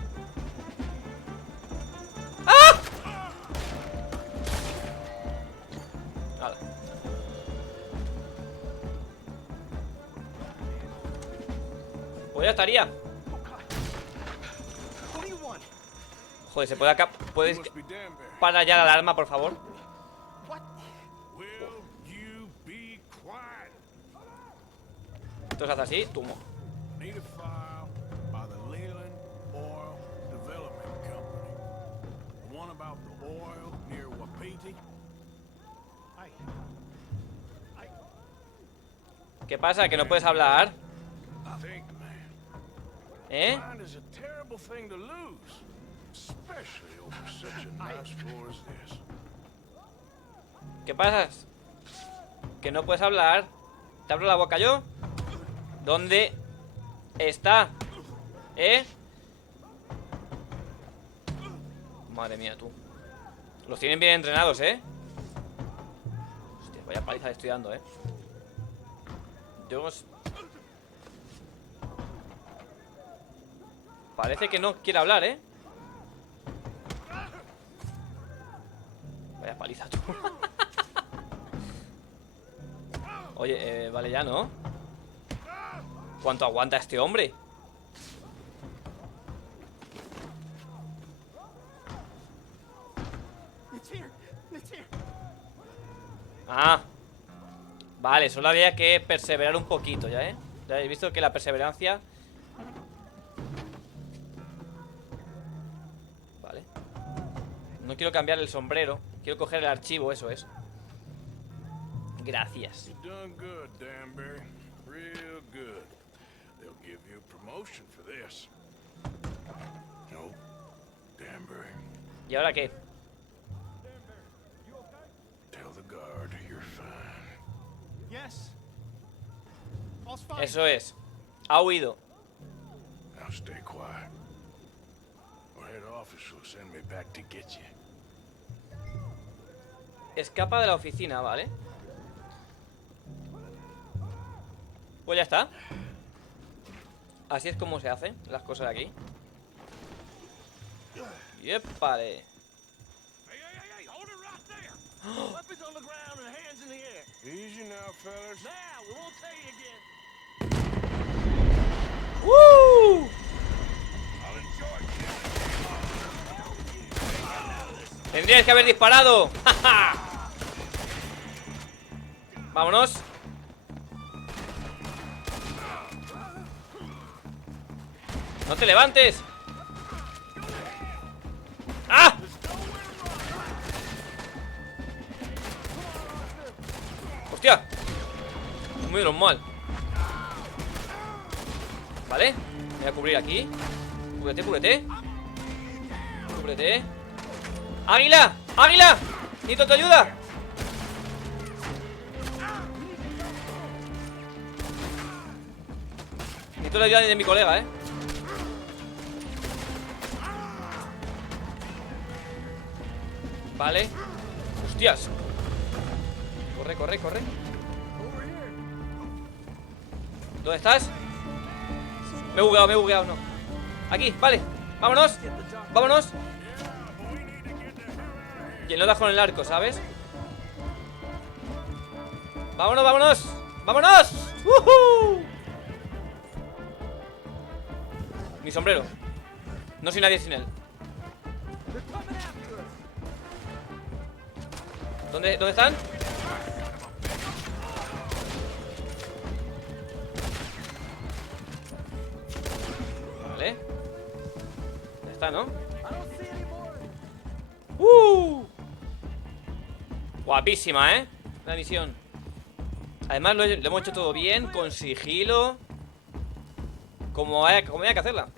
¡Ah! Hala. Pues ya estaría. Joder, se puede acá. ¿Puedes parar ya la alarma, por favor? Esto se hace así, tumo. ¿Qué pasa? ¿Que no puedes hablar? ¿Eh? ¿Qué pasa? ¿Que no puedes hablar? ¿Te abro la boca yo? ¿Dónde está? ¿Eh? Madre mía, tú. Los tienen bien entrenados, ¿eh? Hostia, vaya paliza estoy dando, ¿eh? Dios. Parece que no quiere hablar, ¿eh? Vaya paliza, tú. Oye, vale ya, ¿no? ¿Cuánto aguanta este hombre? Ah, vale, solo había que perseverar un poquito ya, ¿eh? Ya habéis visto que la perseverancia... Vale. No quiero cambiar el sombrero. Quiero coger el archivo, eso es. Gracias. ¿Y ahora qué? Eso es. Ha huido. Escapa de la oficina, ¿vale? Pues ya está. Así es como se hacen las cosas aquí. ¡Yepale! Tendrías que haber disparado. Vámonos. No te levantes. ¡Ah! ¡Hostia! Muy normal. Vale, me voy a cubrir aquí. Cúbrete, cúbrete. Cúbrete. ¡Águila! ¡Águila! ¡Necesito tu ayuda! Necesito la ayuda de mi colega, Vale. ¡Hostias! Corre, corre, corre. ¿Dónde estás? Me he bugueado, no. Aquí, vale. Vámonos. Vámonos. Y no das con el arco, ¿sabes? ¡Vámonos, vámonos! ¡Vámonos! Mi sombrero. No soy nadie sin él. ¿Dónde están? Vale. Ya está, ¿no? Guapísima, ¿eh? La misión. Además lo hemos hecho todo bien, con sigilo. Como haya que hacerla.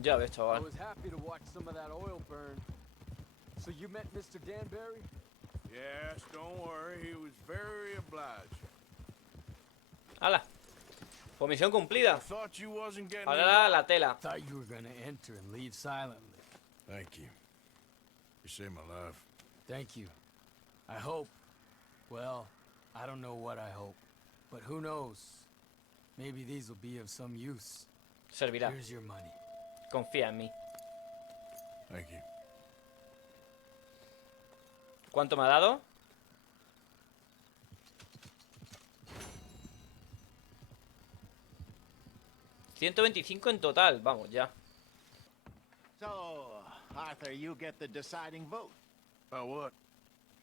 Ya ves, chaval. So you met Mr. Danbury? Yes, don't worry. He was very obliging. ¡Hala! Pues misión cumplida. Ahora la tela. Thought you were gonna enter and leave silently. Thank you. You saved my life. Thank you. I hope. Well, I don't know what I hope, but who knows? Maybe these will be of some use. Servirá. Here's your money. Confía en mí. Thank you. ¿Cuánto me ha dado? $125 en total, vamos, ya. So, Arthur, you get the deciding vote. About what?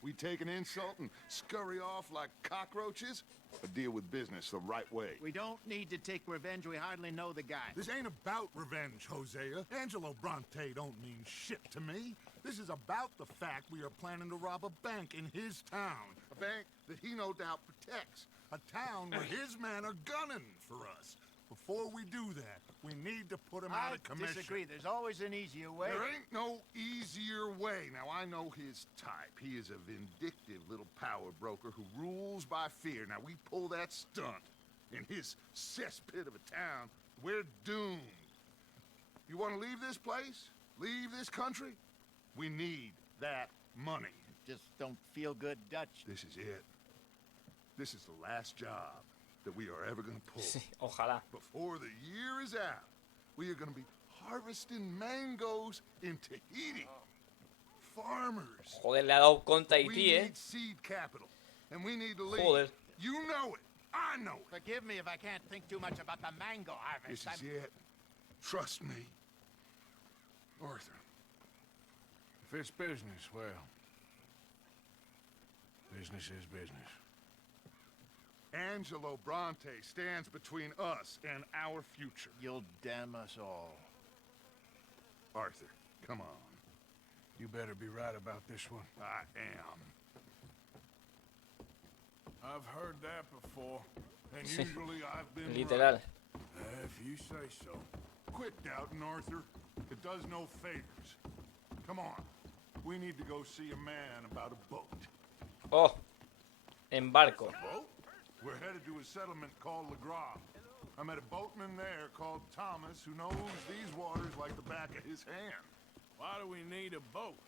We take an insult and scurry off like cockroaches? Or deal with business the right way? We don't need to take revenge. We hardly know the guy. This ain't about revenge, Hosea. Angelo Bronte don't mean shit to me. This is about the fact we are planning to rob a bank in his town. A bank that he no doubt protects. A town where his men are gunning for us. Before we do that, we need to put him out of commission. I disagree. There's always an easier way. There ain't no easier way. Now, I know his type. He is a vindictive little power broker who rules by fear. Now, we pull that stunt in his cesspit of a town, we're doomed. You want to leave this place? Leave this country? We need that money. Just don't feel good, Dutch. This is it. This is the last job that we are ever going to pull. Sí, ojalá. Before the year is out, we are going to be harvesting mangoes in Tahiti. Farmers. Joder, le ha dado con Tahití, We need seed capital, and we need to leave. Joder. You know it. I know it. Forgive me if I can't think too much about the mango harvest. This is it. Trust me. Arthur. If it's business, well, business is business. Angelo Bronte stands between us and our future. You'll damn us all. Arthur, come on. You better be right about this one. I am. I've heard that before, and usually I've been Literal. right. If you say so. Quit doubting, Arthur. It does no favors. Come on. We need to go see a man about a boat. Oh, en barco. A boat? We're headed to a settlement called LaGras. I met a boatman there called Thomas who knows these waters like the back of his hand. Why do we need a boat?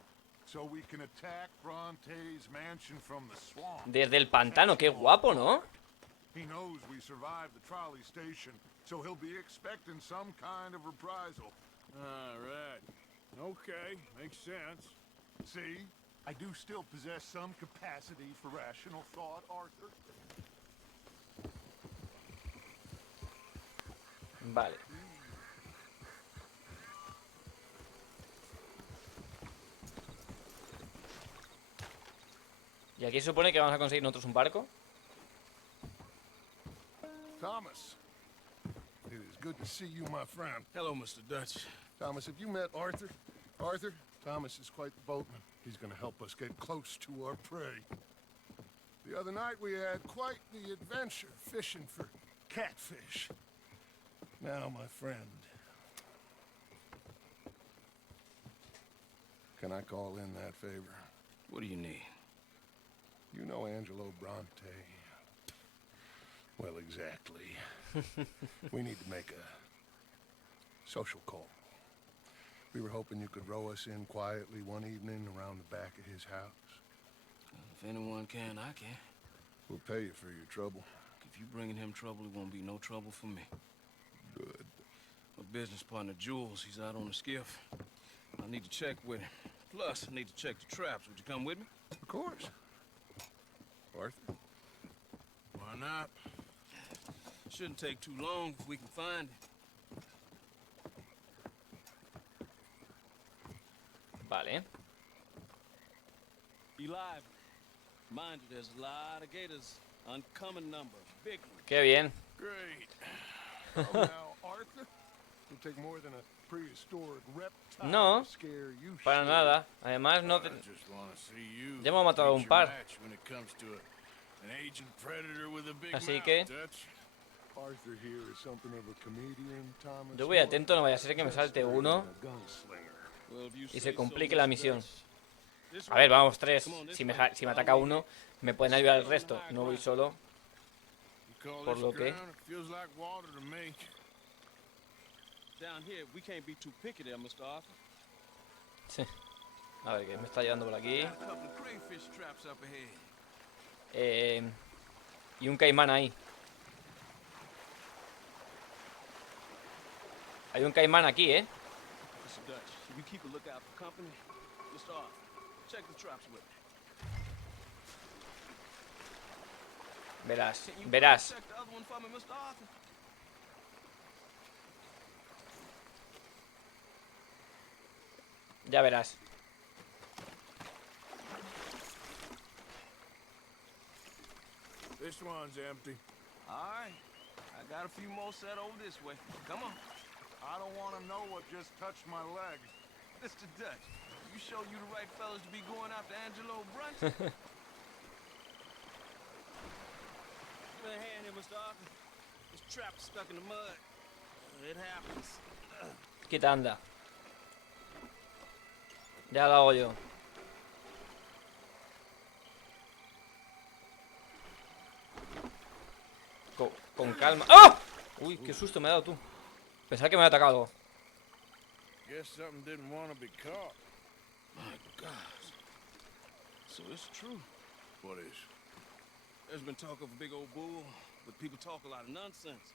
So we can attack Bronte's mansion from the swamp. Desde el pantano, qué guapo, ¿no? He knows we survived the trolley station, so he'll be expecting some kind of reprisal. All right. Okay, makes sense. See? I do still possess some capacity for rational thought, Arthur. Vale. Y aquí se supone que vamos a conseguir nosotros un barco. Thomas. It is good to see you, my friend. Hello, Mr. Dutch. Thomas, have you met Arthur? Arthur? Thomas is quite the boatman. He's going to help us get close to our prey. The other night we had quite the adventure fishing for catfish. Now, my friend, can I call in that favor? What do you need? You know Angelo Bronte. Well, exactly. We need to make a social call. We were hoping you could row us in quietly one evening around the back of his house. If anyone can, I can. We'll pay you for your trouble. If you bringing him trouble, it won't be no trouble for me. Good. My business partner, Jules, he's out on the skiff. I need to check with him. Plus, I need to check the traps. Would you come with me? Of course. Arthur? Why not? Shouldn't take too long if we can find it. Vale. Be live. Mind you, there's a lot of gators. Uncommon number. Big one. Qué bien. Great. Oh, now, Arthur, it'll take more than a prehistoric reptile No, to scare you. para nada. Además, no te... Ya hemos matado un par. Así que... Arthur here is something of a comedian, Thomas. Yo voy atento, no vaya a ser que me salte uno y se complique la misión. A ver, vamos, tres. Si me ataca uno, me pueden ayudar el resto. No voy solo. Por lo que... Sí. A ver, que me está llevando por aquí. Y un caimán ahí. Hay un caimán aquí, ¿eh? Verás, verás. Ya verás. This one's empty. All right. I got a few more set over this way. Come on. I don't want to know what just touched my leg. Mr. Dutch, you show you the right fellas to be going after Angelo Bronte. a hand here, Mr. Arthur. This trap is stuck in the mud. It happens. Quita, anda. Ya lo hago yo. Con calma. ¡Ah! Uy, qué susto me ha dado tú. Pensaba que me había atacado algo. Guess something didn't want to be caught. My God. So it's true. What is? There's been talk of a big old bull, but people talk a lot of nonsense.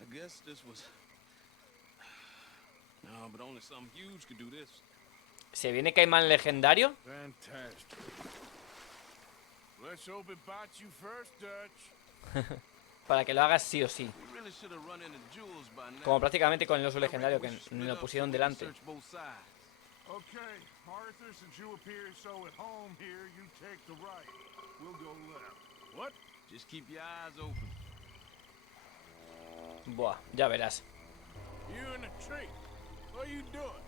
I guess this was... No, but only something huge could do this. ¿Se viene caimán legendario? Fantastic. Let's hope it bites you first, Dutch. Para que lo hagas sí o sí. Como prácticamente con el oso legendario que me lo pusieron delante. Okay, Arthur, since you appear so at home here, you take the right. We'll go left. What? Just keep your eyes open. Buah, ya verás. You in the tree. What are you doing?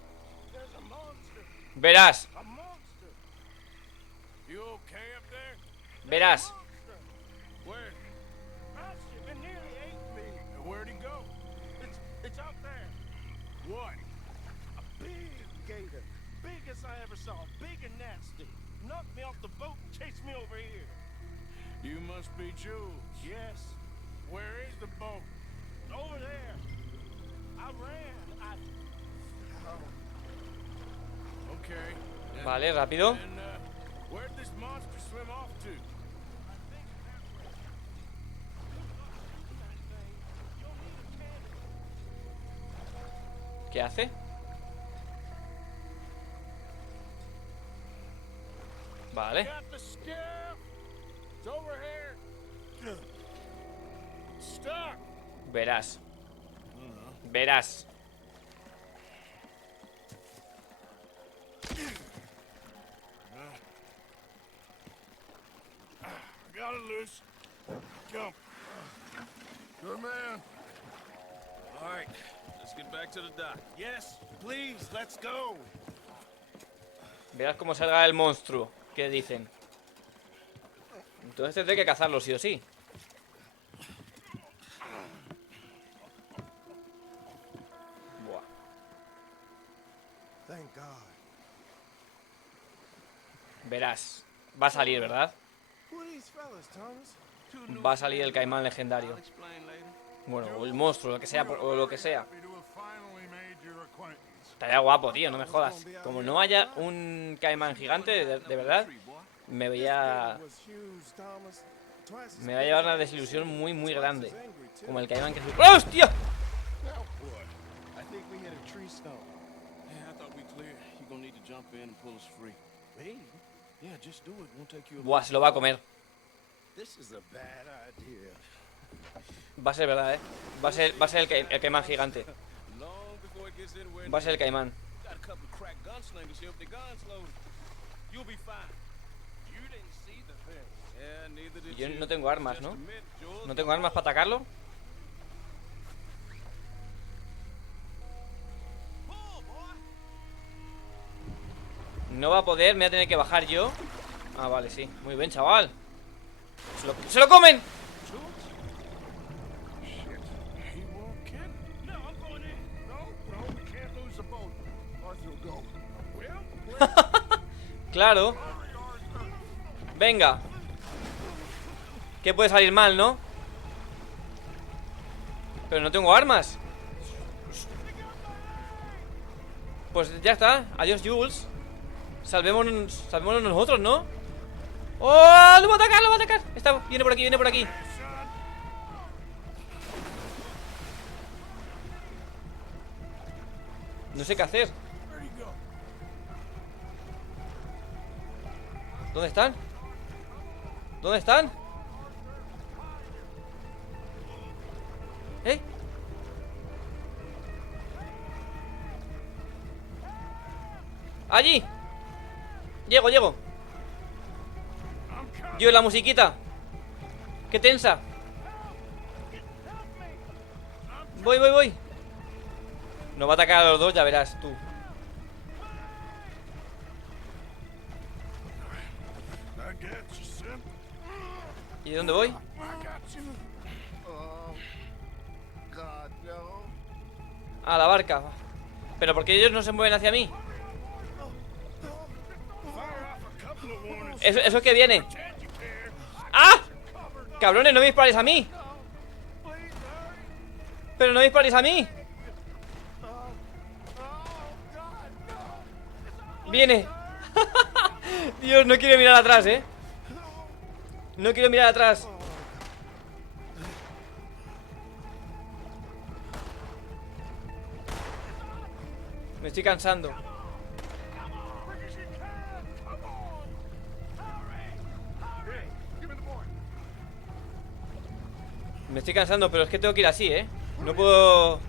There's a monster. Verás. A monster. You okay up there? Verás. Where? It nearly ate me. And where'd he go? It's out there. What? A big gator. Biggest I ever saw. Big and nasty. Knocked me off the boat and chased me over here. You must be Jules. Yes. Where is the boat? Over there. I ran. Oh. Okay. Vale, rápido. And where'd this monster swim off to? ¿Qué hace? Vale. Got the skiff. It's over here. Stuck. Verás. Verás. Got it loose. Jump. Good man. All right, let's get back to the dock. Yes, please, let's go. Verás cómo salga el monstruo. ¿Qué dicen? Entonces tendré que cazarlo sí o sí. Buah. Thank God. Verás. Va a salir, ¿verdad? Who are these fellas, Thomas? Va a salir el caimán legendario. Bueno, o el monstruo, lo que sea, o lo que sea. Estaría guapo, tío, no me jodas. Como no haya un caimán gigante, de verdad, me voy a llevar una desilusión muy, muy grande. Como el caimán que... ¡Hostia! Buah, se lo va a comer. Va a ser verdad, Va a ser el caimán gigante. Va a ser el caimán. Y yo no tengo armas, ¿no? ¿No tengo armas para atacarlo? No va a poder, me voy a tener que bajar yo. Ah, vale, sí. Muy bien, chaval. ¡Se lo comen! Claro. Venga. ¿Qué puede salir mal, no? Pero no tengo armas. Pues ya está. Adiós, Jules. Salvémonos nosotros, ¿no? ¡Oh! ¡Lo va a atacar! ¡Lo va a atacar! Viene por aquí, viene por aquí. No sé qué hacer. ¿Dónde están? ¿Dónde están? ¿Eh? ¡Allí! Llego. Yo, la musiquita. ¡Qué tensa! Voy. Nos va a atacar a los dos, ya verás tú. ¿Y de dónde voy? A la barca. Pero ¿por qué ellos no se mueven hacia mí? Eso que viene. ¡Ah! Cabrones, no me disparéis a mí. Pero no me disparéis a mí. Viene. Dios, no quiero mirar atrás, No quiero mirar atrás. Me estoy cansando. Me estoy cansando, pero es que tengo que ir así, No puedo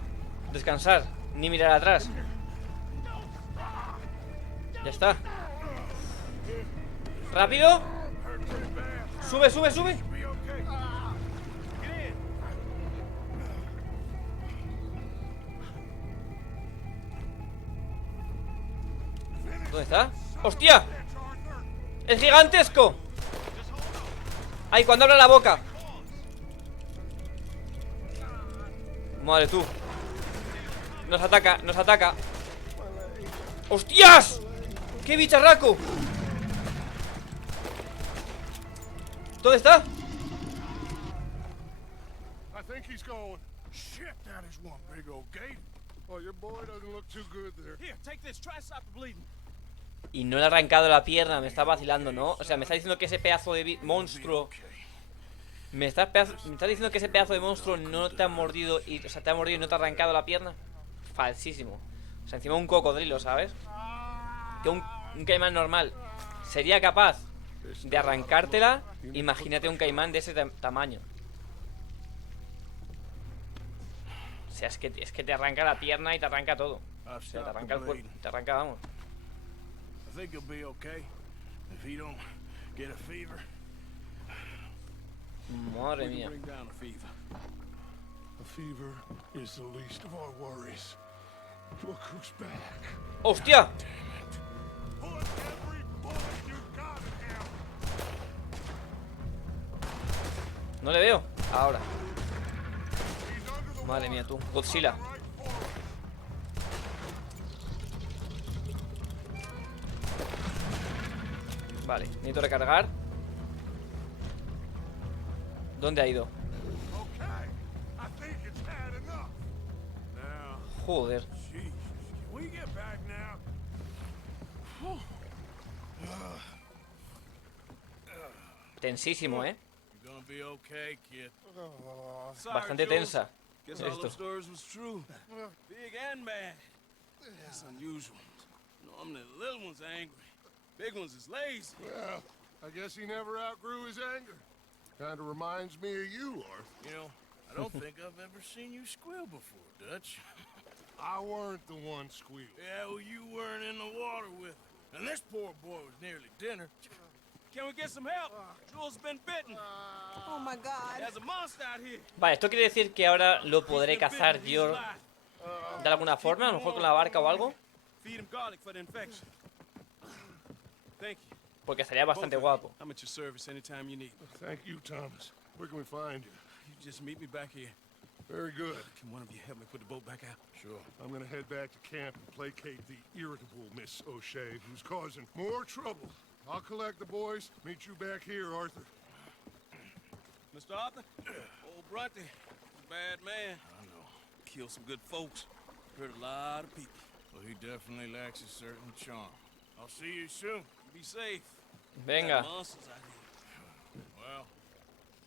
descansar, ni mirar atrás. Ya está. ¡Rápido! ¡Sube, sube, sube! ¿Dónde está? ¡Hostia! ¡Es gigantesco! ¡Ay, cuando abre la boca! Madre tú. Nos ataca, nos ataca. ¡Hostias! ¡Qué bicharraco! ¿Dónde está? I think he's going. Shit, that is one big old gate. Oh, your boy doesn't look too good there. Here, take this. Try to stop the bleeding. Y no le he arrancado la pierna, me está vacilando, ¿no? O sea, me está diciendo que ese pedazo de monstruo... Me está diciendo que ese pedazo de monstruo no te ha mordido y... O sea, te ha mordido y no te ha arrancado la pierna. Falsísimo. O sea, encima un cocodrilo, ¿sabes? Que un caimán normal sería capaz de arrancártela. Imagínate un caimán de ese tamaño. O sea, es que te arranca la pierna y te arranca todo. O sea, te arranca el cuerpo, te arranca, vamos. I think he'll be okay if he don't get a fever. Madre mía. A fever is the least of our worries. Look who's back. ¡Hostia! No le veo. Ahora. Madre mía, tú. Godzilla. Vale, necesito recargar. ¿Dónde ha ido? Joder. Tensísimo, Bastante tensa. Esto. That's unusual. Normally the little ones are angry. Big ones is lazy. Well, I guess he never outgrew his anger. Kind of reminds me of you, Arthur. You know, I don't think I've ever seen you squeal before, Dutch. I weren't the one squealing. Yeah, well, you weren't in the water with him. And this poor boy was nearly dinner. Can we get some help? Jules been bitten. Oh my God. There's a monster out here. Vale, esto quiere decir que ahora lo podré cazar yo de alguna forma, a lo mejor con la barca o algo. Feed him garlic for the infection. Thank you. Porque estaría bastante guapo. I'm at your service anytime you need. Thank you, Thomas. Where can we find you? You just meet me back here. Very good. Can one of you help me put the boat back out? Sure. I'm gonna head back to camp and placate the irritable Miss O'Shea, who's causing more trouble. I'll collect the boys. Meet you back here, Arthur. Mr. Arthur? Old Bronte. Bad man. I know. Killed some good folks. Hurt a lot of people. Well, he definitely lacks a certain charm. I'll see you soon. Be safe. Venga. Well,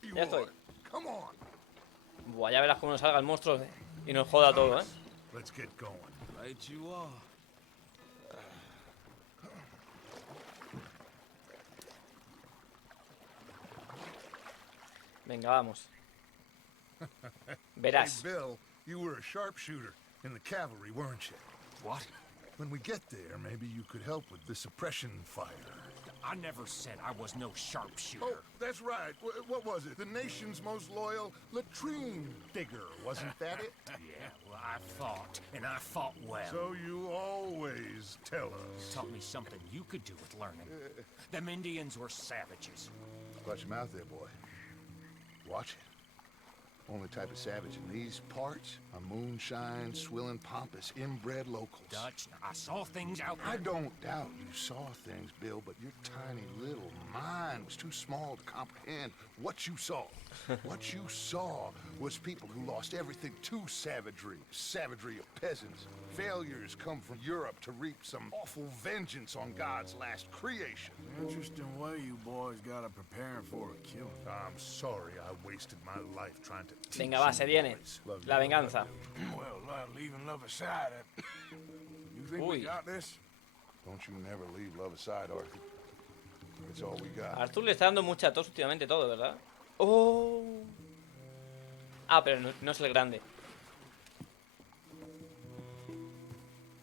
Ya estoy. Come on. Buah, ya verás cómo nos salga el monstruo y nos joda todo, Let's get going. Right you are. Venga, vamos. Verás. Hey, Bill, you were a sharpshooter in the cavalry, weren't you? What? When we get there, maybe you could help with the suppression fire. I never said I was no sharpshooter. Oh, that's right. What was it? The nation's most loyal latrine digger, wasn't that it? Yeah, well, I fought, and I fought well. So you always tell us. Taught me something you could do with learning. Them Indians were savages. Watch your mouth there, boy. Watch it. Only type of savage in these parts are moonshine, swilling, pompous, inbred locals. Dutch, I saw things out there. I don't doubt you saw things, Bill, but your tiny little mind was too small to comprehend what you saw. What you saw was people who lost everything to savagery. Savagery of peasants. Failures come from Europe to reap some awful vengeance on God's last creation. Interesting way you boys got to prepare for a killing. I'm sorry I wasted my life trying to teach Venga, va, se viene. La venganza. Well, leaving love aside, you think we got this? Don't you never leave love aside, Arthur. It's all we got. Arthur le está dando mucha tos últimamente todo, ¿verdad? Oh. Ah, pero no es el grande.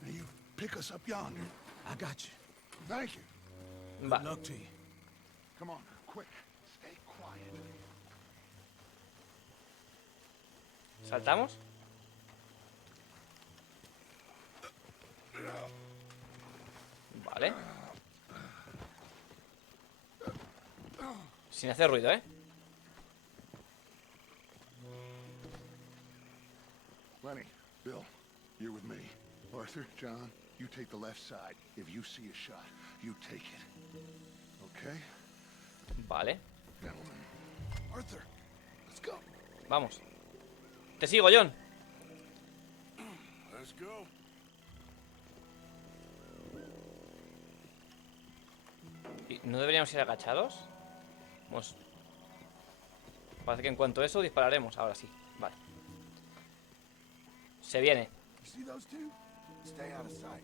You pick us up yonder. I got you. Thank you. Va. Good luck to you. Come on, quick. Stay quiet. ¿Saltamos? Vale. Sin hacer ruido, ¿eh? Lenny, Bill, you're with me. Arthur, John, you take the left side. If you see a shot, you take it. Okay? Vale. Gentlemen. Arthur, let's go. Vamos. Te sigo, John. Let's go. ¿No deberíamos ir agachados? Vamos. Parece que en cuanto a eso dispararemos. Ahora sí. Vale. Se viene. See those two? Stay out of sight.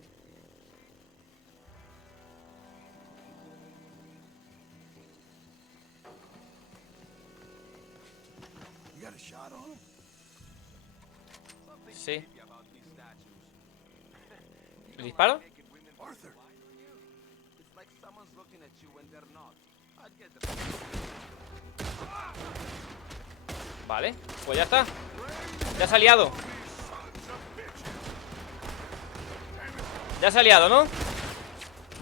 You got a shot on him? Sí. ¿Le disparo? Arthur. Vale, pues ya está. Ya se ha liado. Ya se ha liado, ¿no?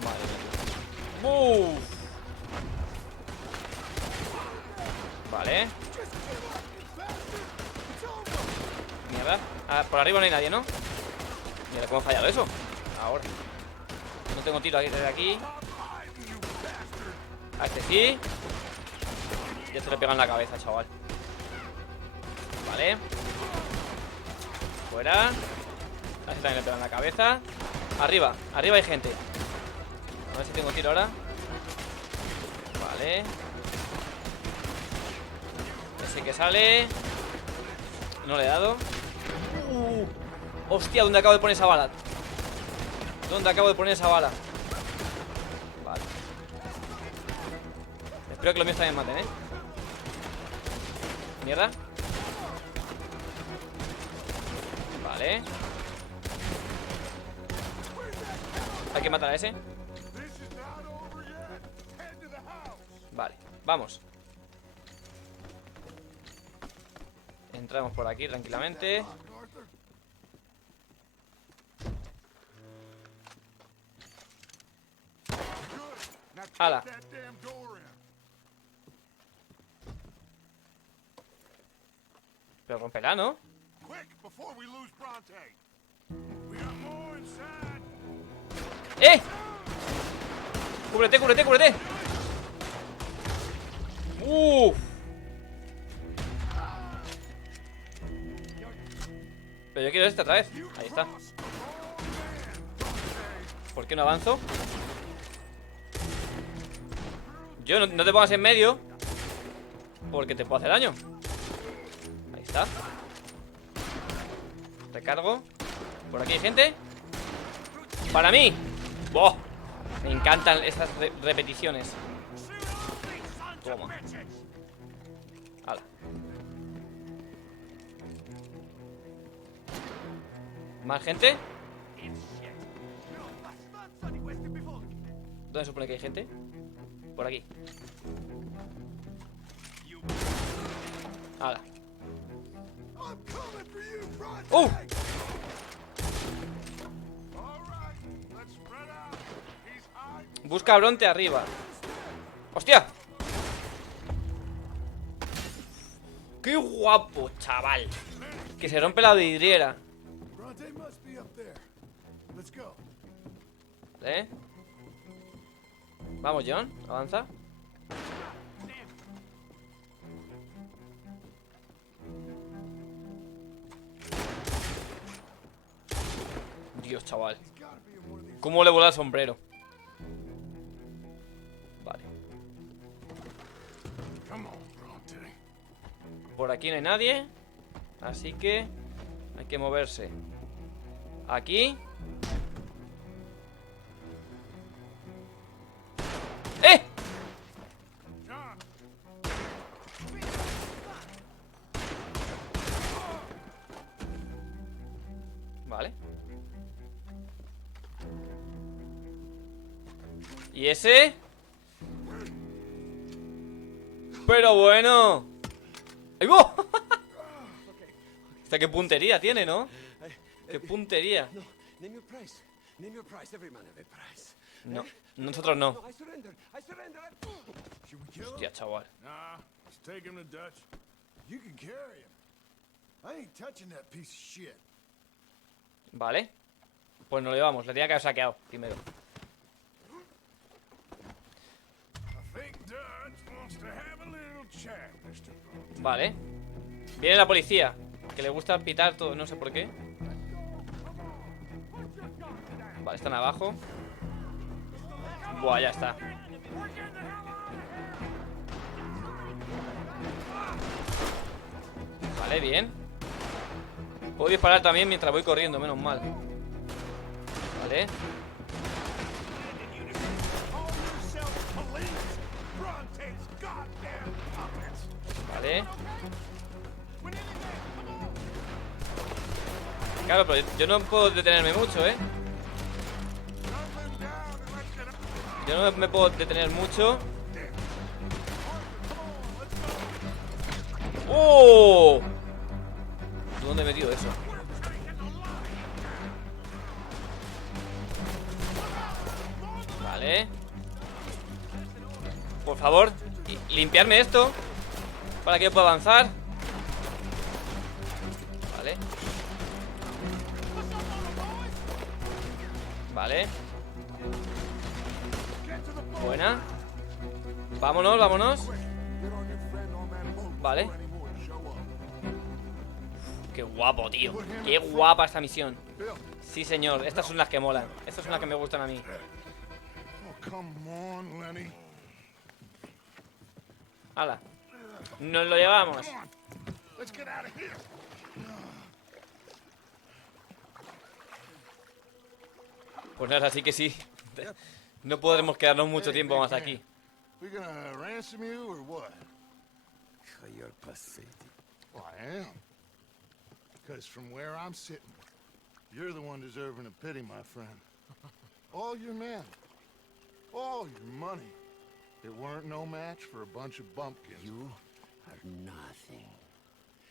Vale. Vale. Mierda. Ah, por arriba no hay nadie, ¿no? Mira cómo ha fallado eso. Ahora. No tengo tiro desde aquí. A este sí. Y este le pega en la cabeza, chaval. Vale. Fuera. A este también le pega en la cabeza. Arriba, arriba hay gente. A ver si tengo tiro ahora. Vale. Ese que sale. No le he dado. Hostia, ¿dónde acabo de poner esa bala? ¿Dónde acabo de poner esa bala? Vale. Espero que los míos también maten, ¿eh? Mierda. Vale. Hay que matar a ese. Vale, vamos. Entramos por aquí tranquilamente. ¡Hala! Pero romperá, ¿no? ¡Eh! ¡Cúbrete, cúbrete, cúbrete! Pero yo quiero este otra vez. Ahí está. ¿Por qué no avanzo? Yo no te pongas en medio, porque te puedo hacer daño. Ahí está. Recargo. Por aquí hay gente. ¡Para mí! ¡Boh! Me encantan estas repeticiones. Toma. Hala. ¿Más gente? ¿Dónde se supone que hay gente? Por aquí. Hala. Busca a Bronte arriba. ¡Hostia! ¡Qué guapo, chaval! Que se rompe la vidriera. Bronte must be up there. Let's go. ¿Eh? Vamos, John, avanza. Dios, chaval. ¿Cómo le vuela el sombrero? Vale. Por aquí no hay nadie. Así que hay que moverse. Aquí. ¡Eh! Vale. ¿Y ese? Pero bueno. ¡Ahí va! Hasta qué puntería tiene, ¿no? Qué puntería. No, nosotros no. Hostia, chaval. Vale. Pues nos lo llevamos, le tenía que haber saqueado primero. Vale. Viene la policía, que le gusta pitar todo, no sé por qué. Vale, están abajo. Buah, ya está. Vale, bien. Puedo disparar también mientras voy corriendo, menos mal. Vale. Vale. Claro, pero yo no puedo detenerme mucho, ¿eh? Yo no me puedo detener mucho. ¡Oh! ¿Dónde he metido eso? Vale. Por favor, limpiarme esto para que yo pueda avanzar. Vale. Vale. Buena. Vámonos, vámonos. Vale. Qué guapo, tío. Qué guapa esta misión. Sí, señor. Estas son las que molan. Estas son las que me gustan a mí. Hala. Nos lo llevamos. Pues nada, así que sí. No podremos quedarnos mucho tiempo más aquí. You're pathetic. Well, I am. Because from where I'm sitting, you're the one deserving of pity, my friend. All your men, all your money, it weren't no match for a bunch of bumpkins. You are nothing.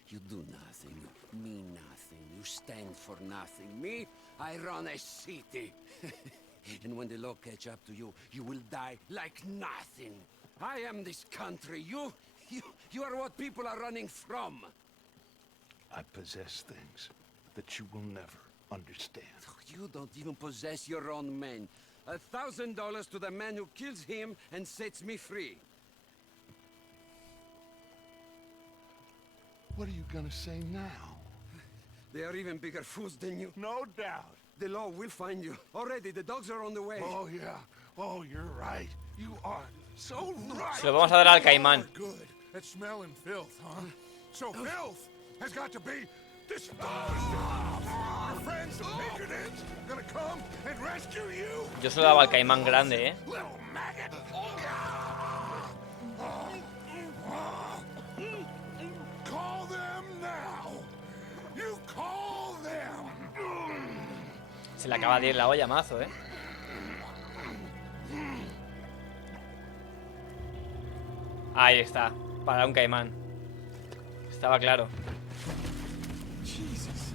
You do nothing. You mean nothing. You stand for nothing. Me, I run a city. And when the law catch up to you, you will die like nothing. I am this country. You are what people are running from. I possess things that you will never understand. You don't even possess your own men. $1,000 to the man who kills him and sets me free. What are you gonna say now? They are even bigger fools than you. No doubt. The law will find you. Already, the dogs are on the way. Oh, yeah. Oh, you're right. You are so right. Se lo vamos a dar al caimán. Good. At smelling filth, huh? So filth has got to be disposed of. Your friends, the Pinkertons, gonna come and rescue you. Yo se lo daba al caimán grande, ¿eh? Little maggot. Call them now. You call them. Se le acaba de ir la olla mazo, ¿eh? Ahí está. Para un caimán. Estaba claro. Jesus.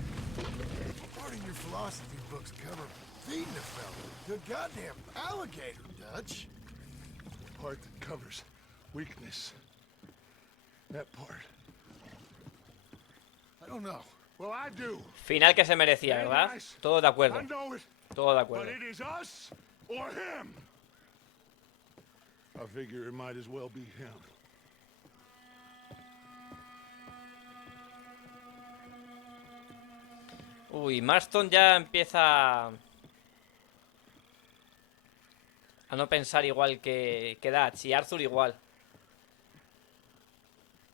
Part of your philosophy books cover feeding a fella to a goddamn alligator, Dutch. The part that covers weakness. That part I don't know. Well, I do. Final que se merecía, ¿verdad? Todo de acuerdo. I know it. Todo de acuerdo. But it is us or him. I figure it might as well be him. Uy, Marston ya empieza a no pensar igual que Dutch, y Arthur igual.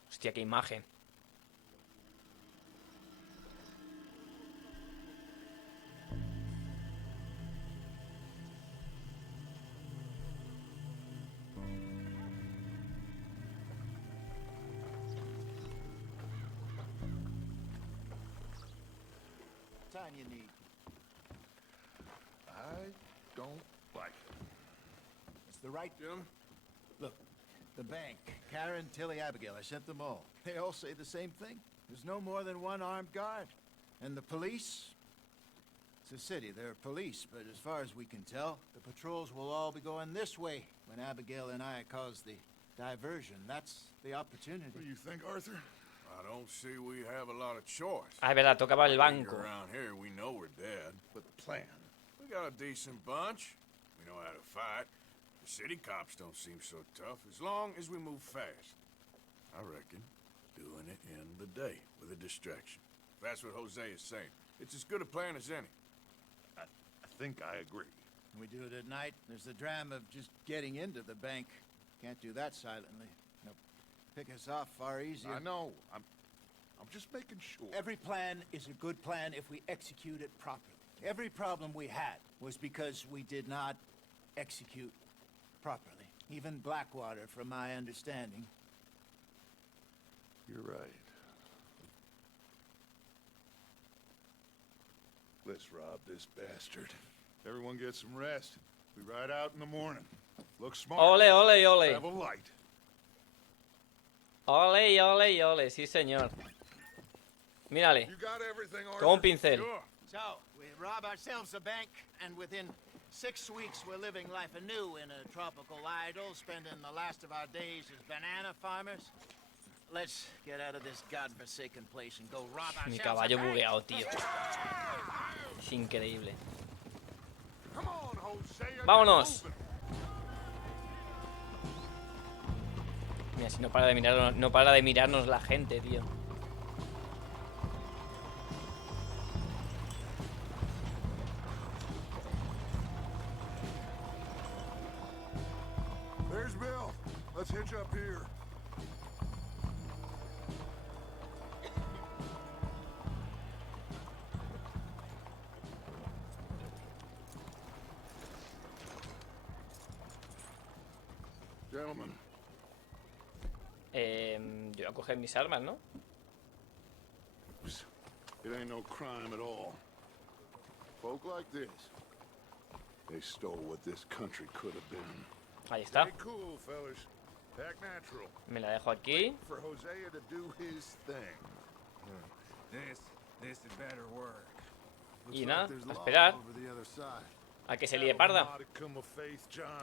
Hostia, qué imagen. Time you need. I don't like it. It's the right Jim. Look, the bank, Karen, Tilly, Abigail, I sent them all. They all say the same thing. There's no more than one armed guard. And the police? It's a city, there are police, but as far as we can tell, the patrols will all be going this way when Abigail and I cause the diversion. That's the opportunity. What do you think, Arthur? I don't see we have a lot of choice. Ah, es verdad, tocaba el banco. Around here, we know we're dead. But the plan? We got a decent bunch. We know how to fight. The city cops don't seem so tough as long as we move fast. I reckon doing it in the day with a distraction. That's what Jose is saying. It's as good a plan as any. I think I agree. We do it at night. There's the drama of just getting into the bank. Can't do that silently. No, pick us off far easier. I know. I'm just making sure. Every plan is a good plan if we execute it properly. Every problem we had was because we did not execute properly. Even Blackwater, from my understanding. You're right. Let's rob this bastard. Everyone get some rest. We ride out in the morning. Look smart. Ole, ole, ole. Have a light. Ole, ole, ole. Sí, señor. Mírale. You got everything, Arthur? Con un pincel. Sure. So, we rob ourselves a bank, and within 6 weeks we're living life anew in a tropical idyll, spending the last of our days as banana farmers. Let's get out of this godforsaken place and go rob ourselves. Mi caballo a bank. bugueado, tío. Es increíble. Come on, Hosea. ¡Vámonos! Mira, si no para de mirarnos, no para de mirarnos la gente, tío. There's Bill. Let's hitch up here. Gentlemen. Yo voy a coger mis armas, ¿no? It ain't no crime at all. Folk like this, they stole what this country could have been. Ahí está. Stay cool, fellas. Act natural. Me la dejo aquí. For Hosea to do his thing. This had better work. Y nada, a esperar a que se líe parda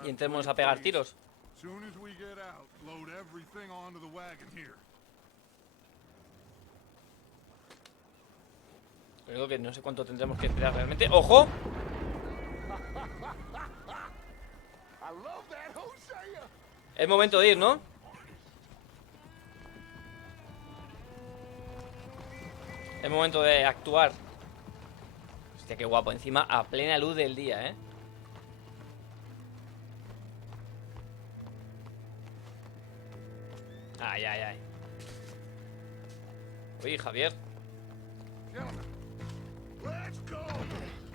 y entremos a pegar tiros. Soon as we get out, load everything onto the wagon here. Lo único que no sé cuánto tendremos que esperar realmente. ¡Ojo! Es momento de ir, ¿no? Es momento de actuar. Hostia, qué guapo. Encima a plena luz del día, ¿eh? Ay, ay, ay. Uy, Javier. Let's go,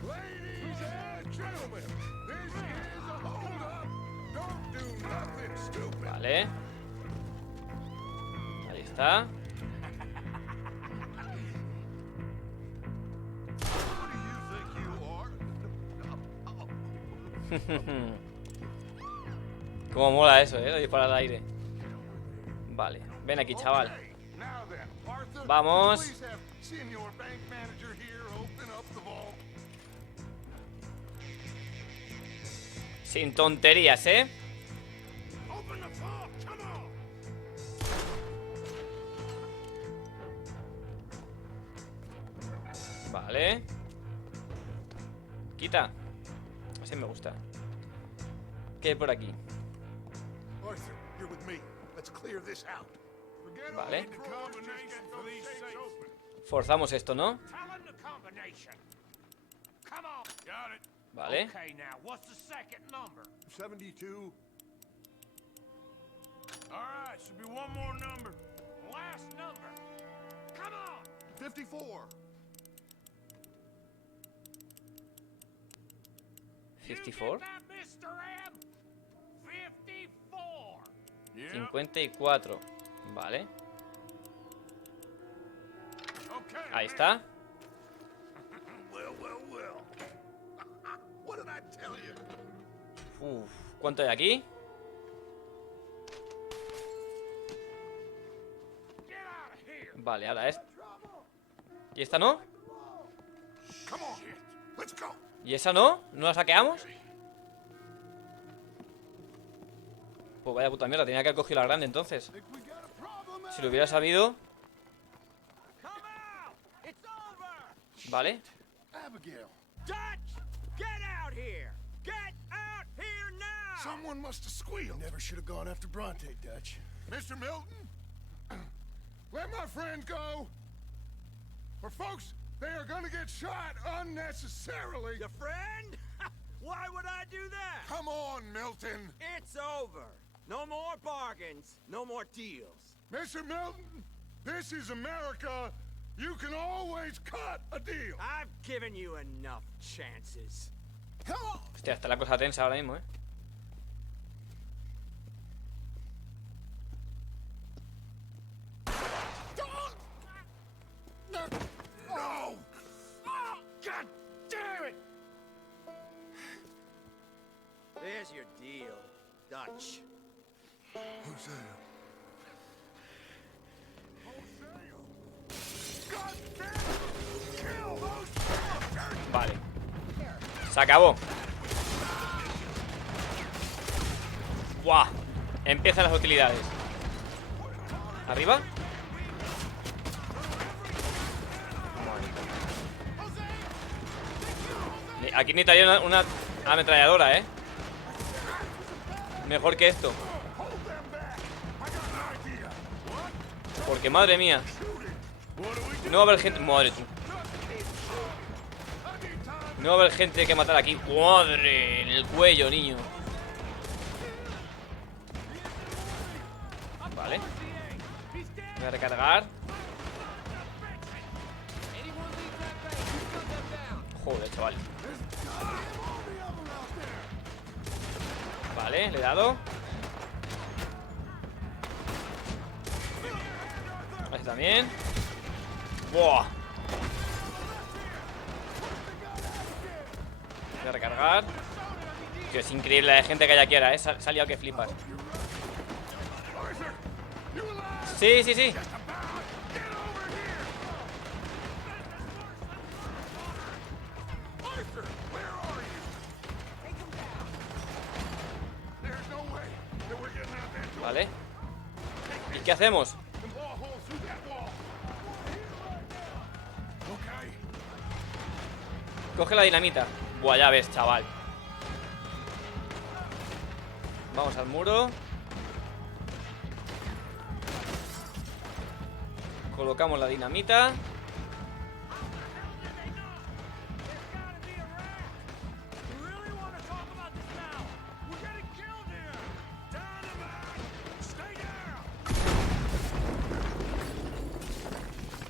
ladies and gentlemen. This is a hold-up. Don't do nothing stupid. Vale. Ahí está. Cómo mola eso, ¿eh? Disparar al aire. Vale, ven aquí, chaval. Vamos. Sin tonterías, ¿eh? musiquita. Así me gusta. ¿Qué hay por aquí? Arthur, you're with me. Let's clear this out. Vale. Forzamos esto, ¿no? Vale. Okay, now, what's the second number? 72. All right, should be one more number. Last number. Come on. 54. 54. Mr. M. 54. 54. Vale. Ahí está. Uf, ¿cuánto hay aquí? Vale, ahora es. ¿Y esta no? ¿Y esa no? ¿No la saqueamos? Pues vaya puta mierda, tenía que haber cogido la grande entonces. Si lo hubiera sabido. Vale. Someone must have squealed. Never should have gone after Bronte, Dutch. Mr. Milton, let my friends go. Or folks, they are gonna get shot unnecessarily. Your friend? Why would I do that? Come on, Milton. It's over. No more bargains. No more deals. Mr. Milton, this is America. You can always cut a deal. I've given you enough chances. Hostia, está la cosa tensa ahora mismo, No! God damn it! There's your deal, Dutch. Hosea. God damn it! Kill those bastards! Vale. Se acabó. ¡Buah! Empiezan las utilidades. ¿Arriba? Aquí necesitaría una ametralladora, ¿eh? Mejor que esto. Porque madre mía. No va a haber gente. Madre tú. No va a haber gente que matar aquí. Madre, en el cuello, niño. Vale. Voy a recargar. Joder, chaval. Vale, le he dado. Ahí también. ¡Buah! Voy a recargar. Tío, es increíble la de gente que hay aquí ahora, ¿eh? Se ha liado que flipas. Sí, sí, sí. Vale. ¿Y qué hacemos? Coge la dinamita. Buah, ya ves, chaval. Vamos al muro. Colocamos la dinamita.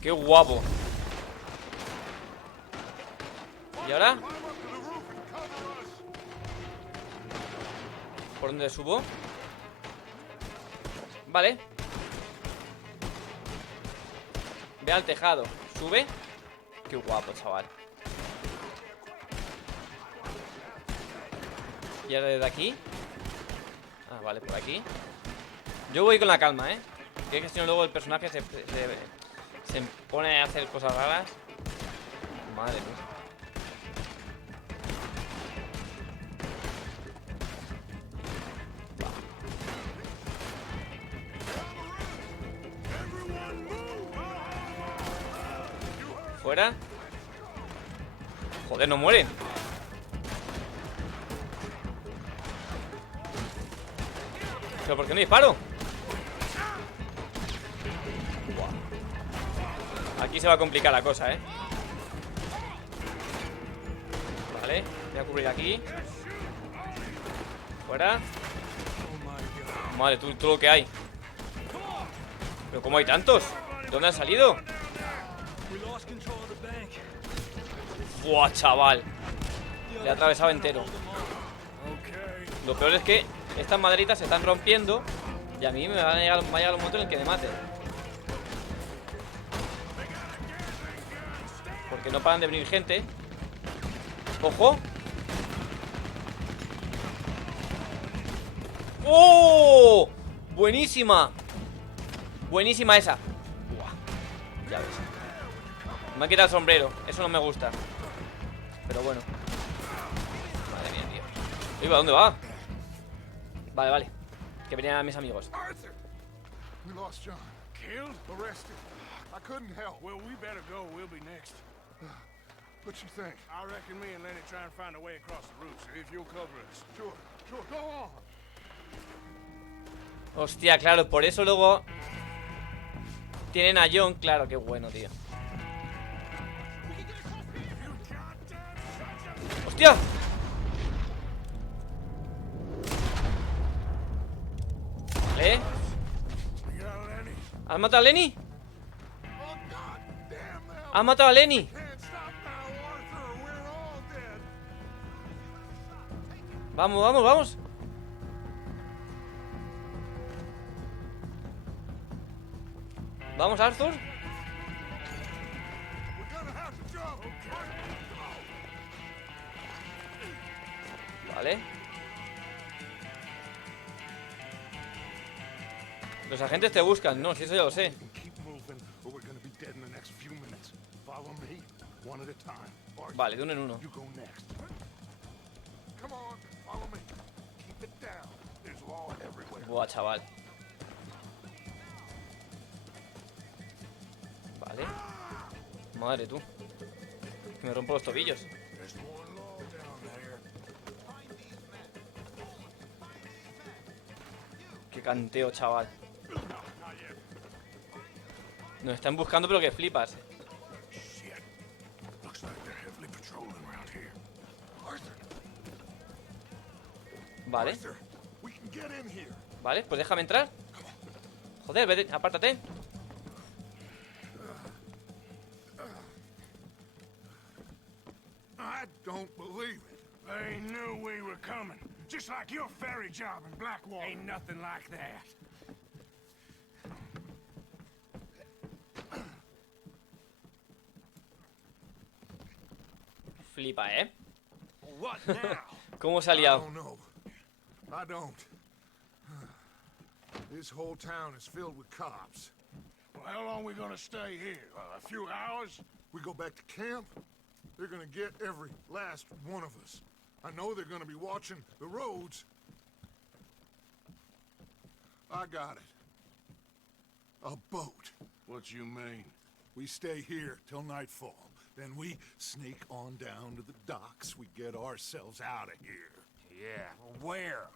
¡Qué guapo! ¿Y ahora? ¿Por dónde subo? Vale. Ve al tejado. Sube. Qué guapo, chaval. ¿Y ahora desde aquí? Ah, vale, por aquí. Yo voy con la calma, ¿eh? Que si no luego el personaje se pone a hacer cosas raras. Madre mía. Fuera. Joder, no mueren. ¿Pero por qué no disparo? Buah. Aquí se va a complicar la cosa, ¿eh? Vale, voy a cubrir aquí. Fuera. Madre, todo lo que hay. Pero ¿cómo hay tantos? ¿De dónde han salido? Buah, chaval. Le he atravesado entero. Lo peor es que estas maderitas se están rompiendo y a mí me va a llegar un momento en el que me mate. Porque no paran de venir gente. ¡Ojo! ¡Oh! ¡Buenísima! Buenísima esa. Buah. Ya ves. Me ha quitado el sombrero. Eso no me gusta. Pero bueno. Madre mía, tío. Iba, ¿dónde va? Vale, vale. Que venían mis amigos. Arthur! We lost John. Killed? Arrested. I couldn't help. Well, we better go. We'll be next. What you think? I reckon me and Lenny try and find a way across the roof, see if you'll cover us. Sure, sure. Go on. Hostia, claro, por eso luego tienen a John, claro, qué bueno, tío. ¡Hostia! Vale. ¿Has matado a Lenny? ¿Has matado a Lenny? Vamos, vamos, vamos. Vamos, Arthur. Vale. Los agentes te buscan, no, si eso ya lo sé. Vale, de uno en uno. Buah, chaval. Vale. Madre tú. Que me rompo los tobillos. Qué canteo, chaval. Nos están buscando pero que flipas. Vale. Vale, pues déjame entrar. Joder, vete, apártate. I don't believe it. They knew we were coming. Just like your ferry job in Blackwater. Ain't nothing like that. Flipa, ¿eh? What now? ¿Cómo se ha liado? I don't. This whole town is filled with cops. Well, how long are we gonna stay here? A few hours? We go back to camp, they're gonna get every last one of us. I know they're gonna be watching the roads. I got it. A boat. What you mean? We stay here till nightfall. Then we sneak on down to the docks. We get ourselves out of here. Yeah, where?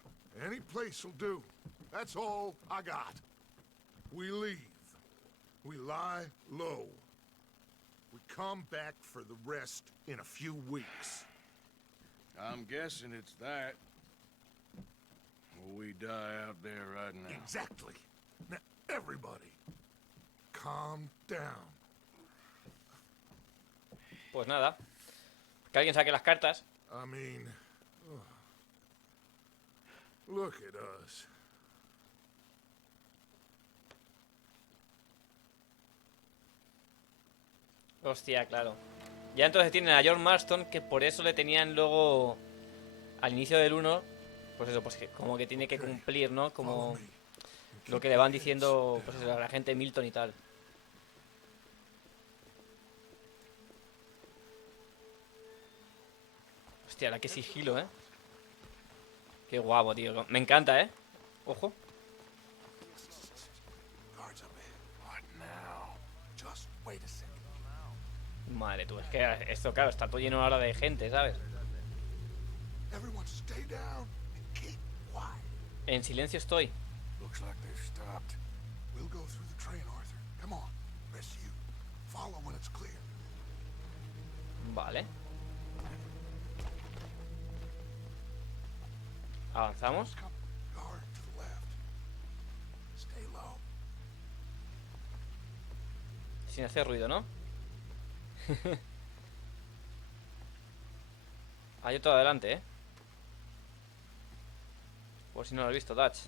Any place will do. That's all I got. We leave. We lie low. We come back for the rest in a few weeks. I'm guessing it's that. Or we die out there right now. Exactly. Now, everybody, calm down. Pues nada. Que alguien saque las cartas. I mean, look at us. Hostia, claro. Ya entonces tienen a John Marston, que por eso le tenían luego al inicio del 1, pues eso, pues que como que tiene que cumplir, ¿no? Como lo que le van diciendo, pues eso, a la gente Milton y tal. Hostia, la que sigilo, ¿eh? Qué guapo, tío. Me encanta, ¿eh? Ojo. Madre tú, es que esto, claro, está todo lleno ahora de gente, ¿sabes? En silencio estoy. Looks like they've stopped. We'll go through the train, Arthur. Come on. Rest you. Follow when it's clear. Vale. Avanzamos. Guard to the left. Stay low. Sin hacer ruido, ¿no? Hay otro adelante, ¿eh? Por si no lo has visto, Dutch.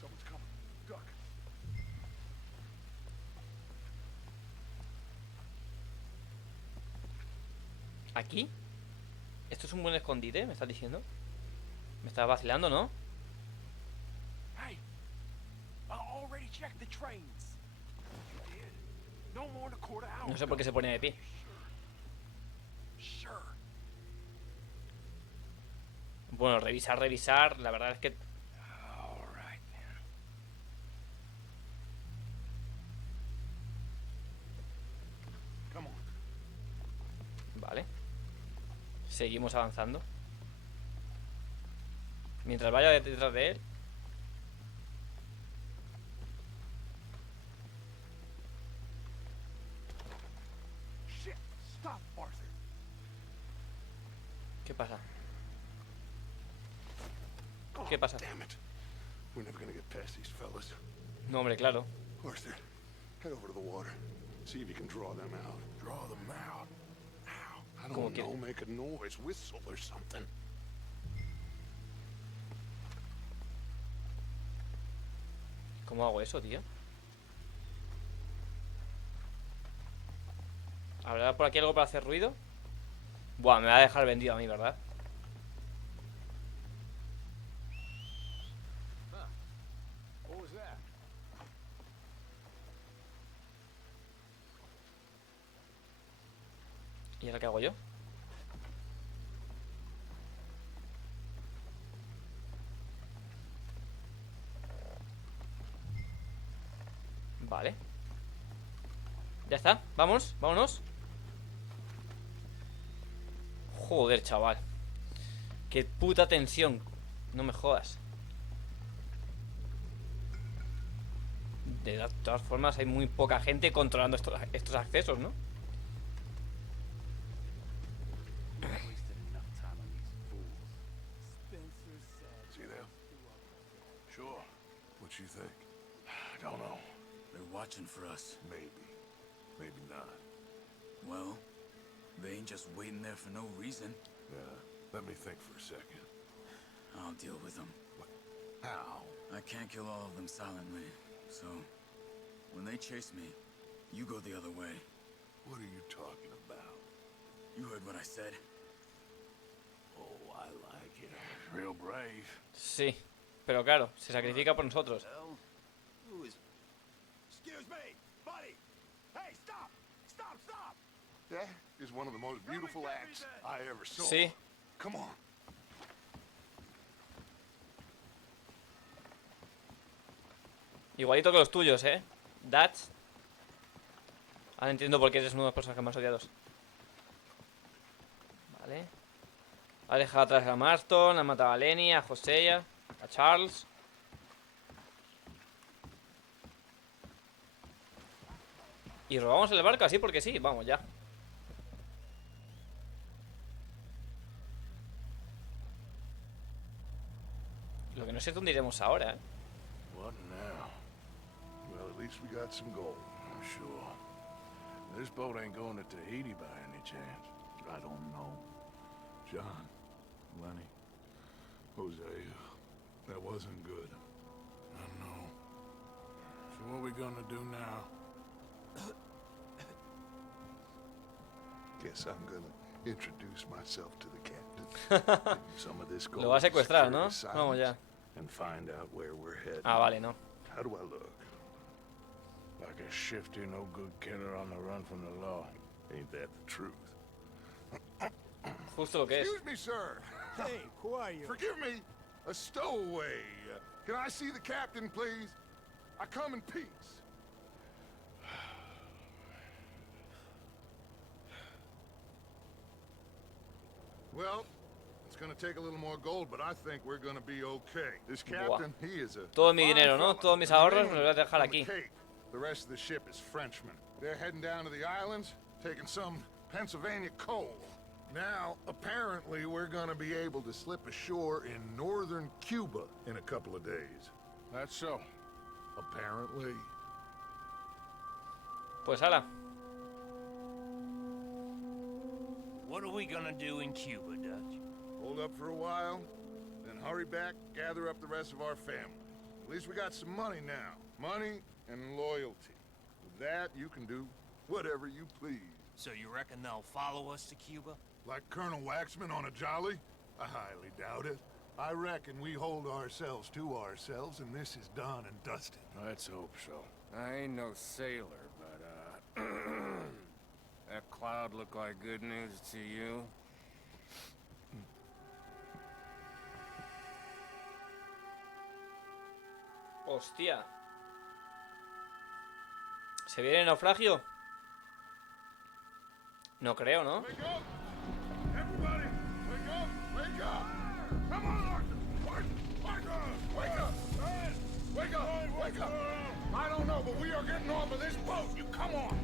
Someone's coming. Duck. ¿Aquí? ¿Esto es un buen escondite? ¿Me estás diciendo? Me estás vacilando, ¿no? Hey, I already checked the trains. No more than a quarter hour. No sé por qué se pone de pie. Sure. Bueno, revisar, la verdad es que... All right, then. Come on. Vale. Seguimos avanzando. Mientras vaya detrás de él. Shit. Stop, Arthur. ¿Qué pasa? ¿Qué pasa? Damn it. We're never gonna get past these fellas. No, hombre, claro. Arthur, head over to the water. See if you can draw them out. Draw them out? How? I don't know. Make a noise. Whistle or something. ¿Cómo hago eso, tío? ¿Habrá por aquí algo para hacer ruido? Buah, me va a dejar vendido a mí, ¿verdad? What was that? ¿Y ahora qué hago yo? Vale. Ya está, vamos, vámonos. Joder, chaval. Qué puta tensión. No me jodas. De todas formas, hay muy poca gente controlando estos accesos, ¿no? See them? Sure. What you think? I don't know. They're watching for us. Maybe. Maybe not. Well, they ain't just waiting there for no reason. Yeah. Let me think for a second. I'll deal with them. How? I can't kill all of them silently, so when they chase me, you go the other way. What are you talking about? You heard what I said. Oh, I like it. Real brave. Sí, pero claro, se sacrifica por nosotros. Excuse me, buddy. Hey, stop! Stop! Stop! That is one of the most beautiful acts I ever saw. Sí. Come on. Igualito que los tuyos, ¿eh? Dutch. Ahora entiendo por qué eres uno de los personajes más odiados. Vale. Ha dejado atrás a Marston, ha matado a Lenny, a Hosea, a Charles. Y robamos el barco así porque sí, vamos ya. Lo que no sé es dónde iremos ahora, ¿eh? What now? Well, at least we got some gold, I'm sure. This boat ain't going to Tahiti by any chance. I don't know. John, Lenny, Hosea, that wasn't good. I know. So what are we gonna do now? Guess I'm gonna introduce myself to the captain. Some of this gold. Lo va a secuestrar, ¿no? Vamos ya. And find out where we're headed. Ah, vale, no. How do I look? Like a shifty, no-good killer on the run from the law. Ain't that the truth? Justo lo que es. Excuse me, sir. Hey, who are you? Forgive me. A stowaway. Can I see the captain, please? I come in peace. Well, it's It's gonna take a little more gold, but I think we're gonna be okay. This captain, he is a todo mi fine dinero, ¿no? fella. Todos mis He's an ahorros me los voy a Englishman dejar from the aquí. Cape. The rest of the ship is Frenchmen. They're heading down to the islands, taking some Pennsylvania coal. Now, apparently, we're gonna be able to slip ashore in northern Cuba in a couple of days. That's so. Apparently. Pues hala. What are we gonna do in Cuba, Dutch? Hold up for a while, then hurry back, gather up the rest of our family. At least we got some money now. Money and loyalty. With that, you can do whatever you please. So you reckon they'll follow us to Cuba? Like Colonel Waxman on a jolly? I highly doubt it. I reckon we hold ourselves to ourselves, and this is done and dusted. Let's hope so. I ain't no sailor, but, that cloud look like good news to you? Hostia. ¿Se viene el naufragio? No creo, ¿no? Wake up! Everybody, wake up! Wake up! Come on, Arthur! Wake up! Wake up! Wake up! I don't know, but we are getting off of this boat. You come on!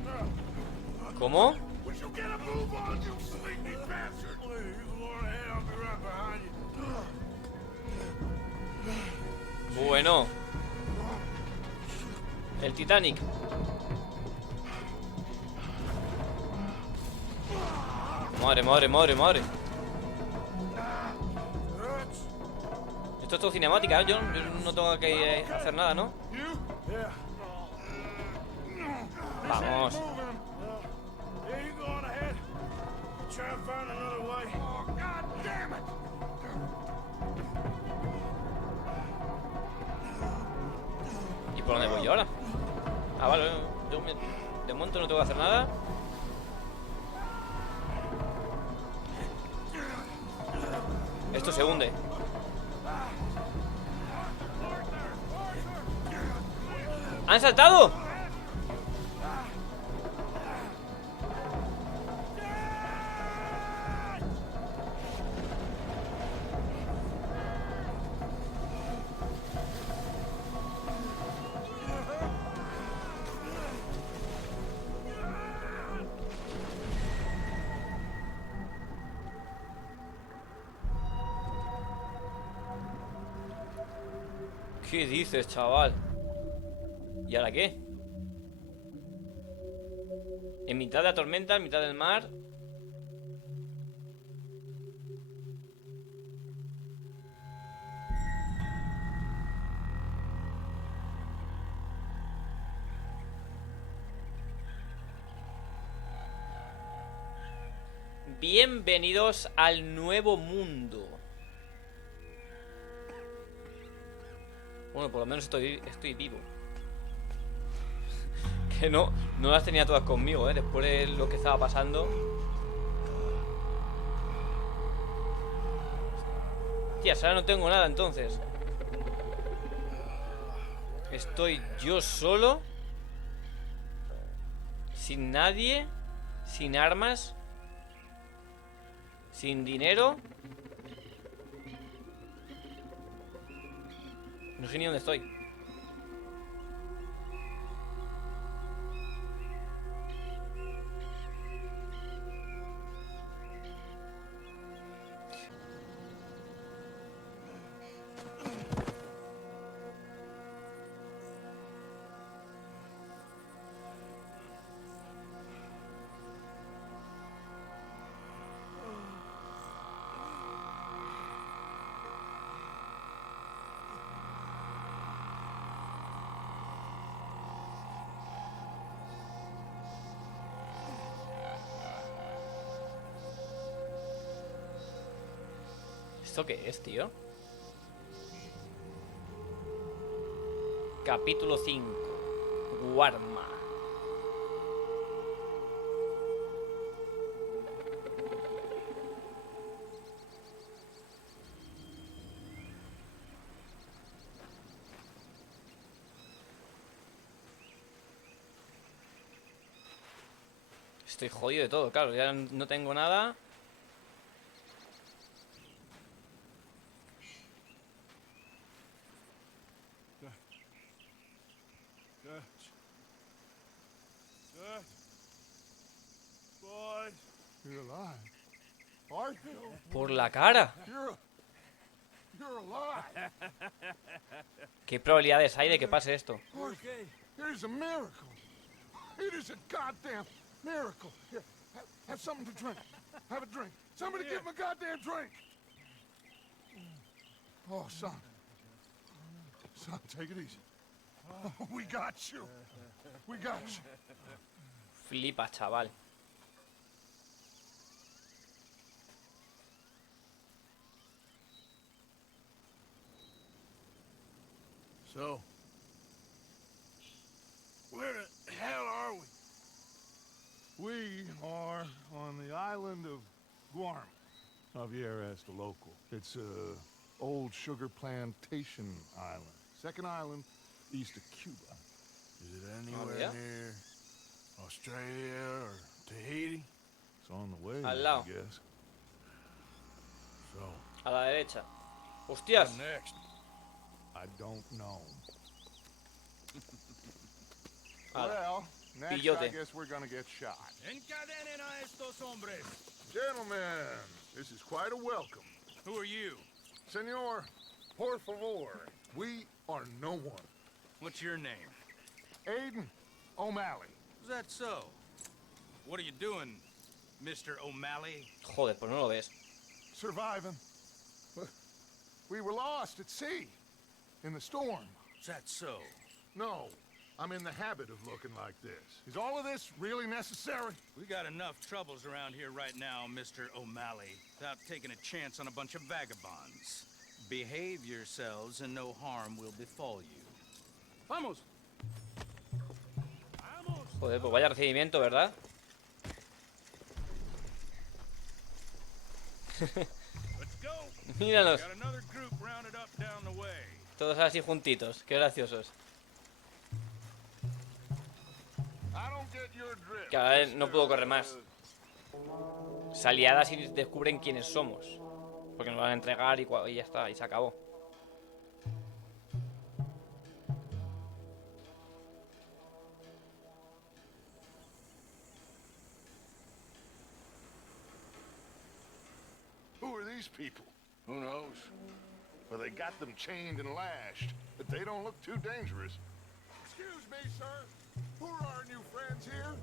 ¿Cómo? Would you get a move on, you sleepy bastard? Please, you go on ahead, I'll be right behind you. Bueno. El Titanic. Madre, madre, madre, madre. Esto es todo cinemática, ¿eh? Yo no tengo que hacer nada, ¿no? Vamos. ¿Y por dónde voy yo ahora? Ah, vale, de momento no tengo que hacer nada. Esto se hunde. ¡Han saltado! ¿Qué dices, chaval? ¿Y ahora qué? En mitad de la tormenta, en mitad del mar. Bienvenidos al nuevo mundo. Bueno, por lo menos estoy vivo. Que no las tenía todas conmigo, ¿eh? Después de lo que estaba pasando. Tía, ahora no tengo nada entonces. Estoy yo solo. Sin nadie. Sin armas. Sin dinero. No sé ni dónde estoy. ¿Esto qué es, tío? Capítulo 5. Guarma. Estoy jodido de todo, claro. Ya no tengo nada. You're alive. Arthur. Por la cara. You're alive. ¿Qué probabilidades hay de que pase esto? Arthur, it is a miracle. It is a goddamn miracle. Here, have something to drink. Have a drink. Somebody give him a goddamn drink. Oh, son. Son, take it easy. Oh, we got you. We got you. Flipa, chaval. So, where the hell are we? We are on the island of Guam. Javier asked a local. It's a old sugar plantation island. Second island east of Cuba. Is it anywhere near Australia or Tahiti? It's on the way, Al lado. I guess. So, A la derecha. ¡Hostias! what next? I don't know. Ala. Well, next I Pillote. guess we're gonna get shot. Encadenen a estos hombres. Gentlemen, this is quite a welcome. Who are you? Senor, por favor, we are no one. What's your name? Aiden O'Malley. Is that so? What are you doing, Mr. O'Malley? Joder, pues no lo ves. Surviving. We were lost at sea. In the storm. Is that so? No, I'm in the habit of looking like this. Is all of this really necessary? We got enough troubles around here right now, Mr. O'Malley, without taking a chance on a bunch of vagabonds. Behave yourselves and no harm will befall you. Vamos! Joder, pues vaya recibimiento, ¿verdad? Let's go. Míralos. Got another group rounded up down the way. Todos así juntitos. Qué graciosos. Que a ver, no puedo correr más. Se aliadas y descubren quiénes somos. Porque nos van a entregar y ya está, y se acabó. Who are these people? Who knows? Well, they got them chained and lashed, but they don't look too dangerous. Excuse me, sir. Who are our new friends here?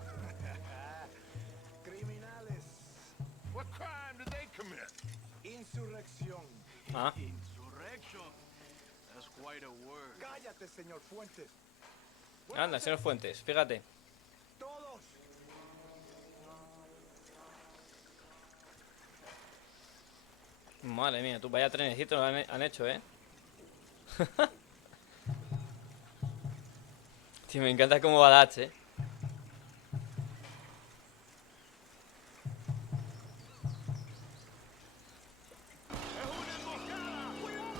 Criminales. What crime did they commit? Insurrección. Ah. Insurrection. That's quite a word. Cállate, señor Fuentes. Anda, señor Fuentes, fíjate. Todos. Madre mía, tú vaya trenecito han hecho, ¿eh? Tío, me encanta cómo va Dutch, ¿eh?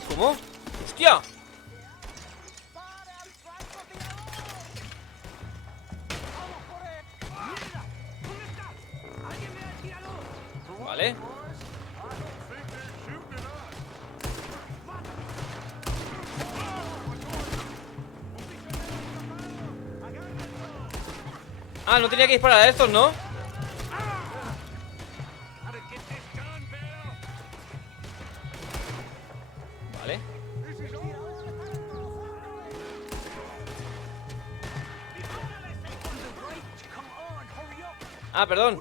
¿Cómo? ¡Hostia! Vale. Ah, no tenía que disparar a estos, ¿no? Vale. Ah, perdón.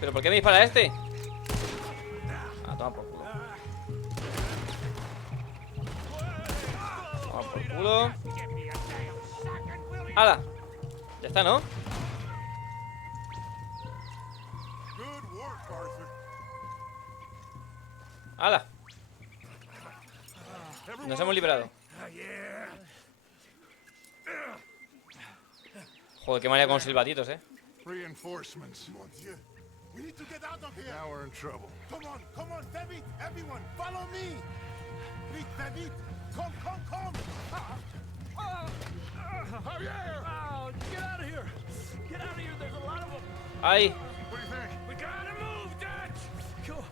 ¿Pero por qué me dispara este? Ah, toma por culo. Toma por culo. ¡Hala! Ya está, ¿no? ¡Hala! Nos hemos liberado. Joder, qué manera con silbatitos, ¿eh? Reinforcements. We need to get out of here. Now we're in trouble. Come on, David, everyone, follow me. Please, David, come. Javier! Oh, get out of here. Get out of here. There's a lot of them. ¡Ay! What do you think? We gotta move, Dutch.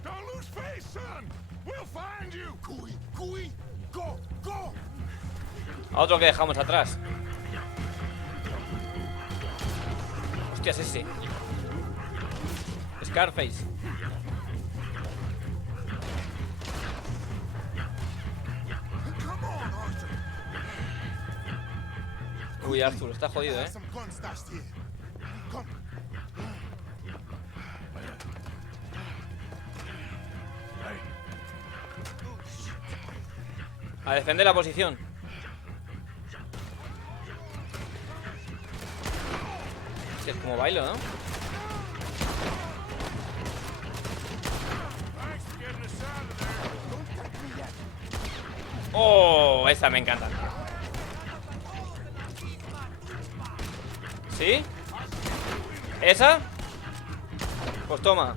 Don't lose face, son. We'll find you. Cooey, go. A otro que dejamos atrás. Hostias, ese. Scarface. Uy, Arthur, está jodido, ¿eh? A defender la posición. Sí, es como bailo, ¿no? Oh, esa me encanta. ¿Sí? ¿Esa? Pues toma.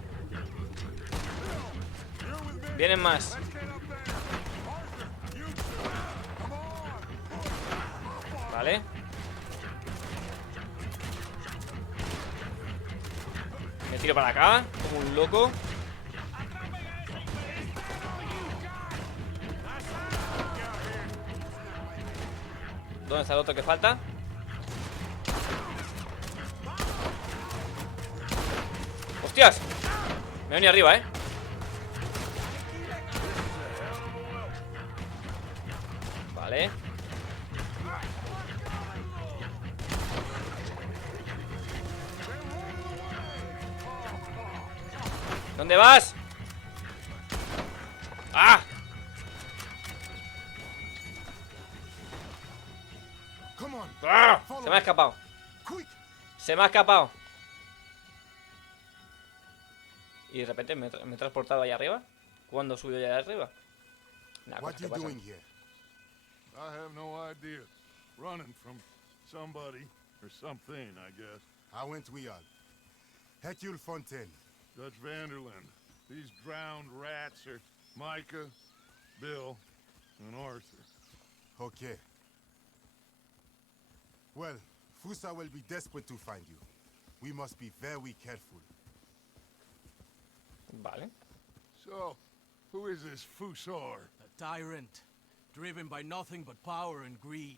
Vienen más. Vale. Me tiro para acá, como un loco. ¿Dónde está el otro que falta? ¡Hostias! Me he venido arriba, ¿eh? Vale. ¿Dónde vas? ¡Ah! ¡Ah! Se me ha escapado. Se me ha escapado. Y de repente me he transportado ahí arriba. ¿Cuándo subió ya de arriba? Nah, What cosas you que pasan. doing here? I have no idea. Running from somebody or something, I guess. How went we all? Hercule Fontaine. Dutch Vanderland. These drowned rats are Micah, Bill, and Arthur. Okay. Well, Fusa will be desperate to find you. We must be very careful. Vale. So, who is this Fusar? A tyrant, driven by nothing but power and greed.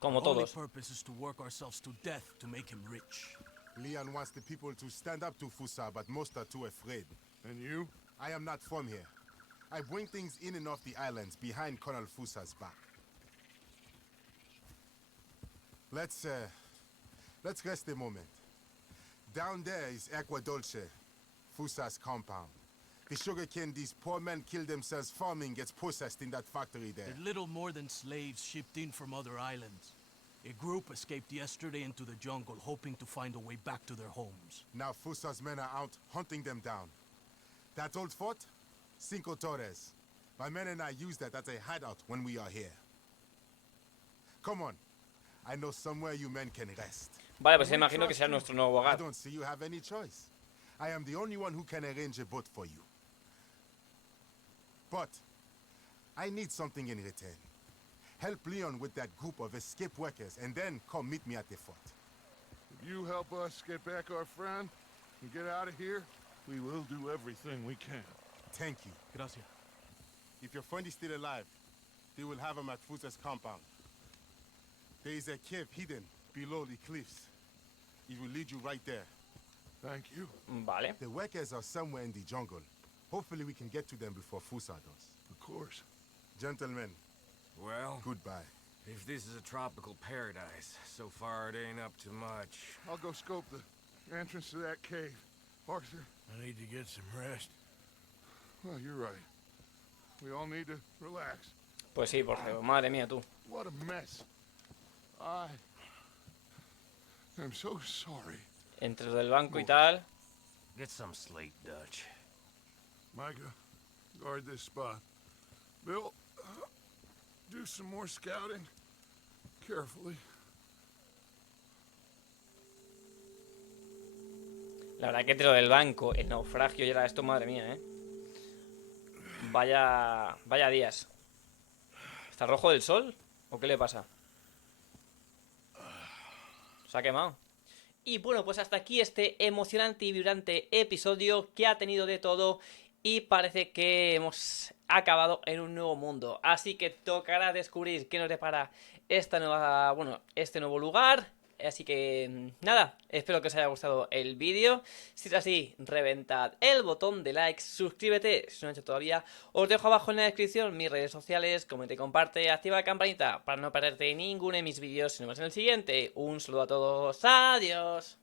Como Our only todos. purpose is to work ourselves to death to make him rich. Leon wants the people to stand up to Fusa, but most are too afraid. And you? I am not from here. I bring things in and off the islands behind Colonel Fusa's back. Let's rest a moment. Down there is Aqua Dolce, Fusa's compound. The sugarcane these poor men kill themselves farming gets processed in that factory there. They're little more than slaves shipped in from other islands. A group escaped yesterday into the jungle, hoping to find a way back to their homes. Now Fusa's men are out hunting them down. That old fort? Cinco Torres. My men and I use that as a hideout when we are here. Come on. I know somewhere you men can rest. Vale, pues imagino que sea nuestro nuevo I hogar. don't see you have any choice. I am the only one who can arrange a boat for you. But I need something in return. Help Leon with that group of escape workers and then come meet me at the fort. If you help us get back our friend and get out of here, we will do everything we can. Thank you. Gracias. If your friend is still alive, they will have him at Fusa's compound. There is a cave hidden below the cliffs. It will lead you right there. Thank you. Vale. The workers are somewhere in the jungle. Hopefully we can get to them before Fusa does. Of course. Gentlemen, Well, goodbye. if this is a tropical paradise, so far it ain't up to much. I'll go scope the entrance to that cave. Arthur? I need to get some rest. Well, you're right. We all need to relax. Pues sí, porque madre mía tú. What a mess. I am so sorry. Entre lo del banco y tal. Get some slate, Dutch. Micah, guard this spot. Bill, do some more scouting. Carefully. La verdad que entre lo del banco, el naufragio y era esto, madre mía, Vaya días. ¿Está rojo del sol? ¿O qué le pasa? Se ha quemado. Y bueno, pues hasta aquí este emocionante y vibrante episodio que ha tenido de todo. Y parece que hemos acabado en un nuevo mundo. Así que tocará descubrir qué nos depara esta nueva, este nuevo lugar. Así que nada, espero que os haya gustado el vídeo. Si es así, reventad el botón de like, suscríbete si no lo he hecho todavía. Os dejo abajo en la descripción mis redes sociales, comenta y comparte, activa la campanita para no perderte ninguno de mis vídeos. Si no más en el siguiente, un saludo a todos, adiós.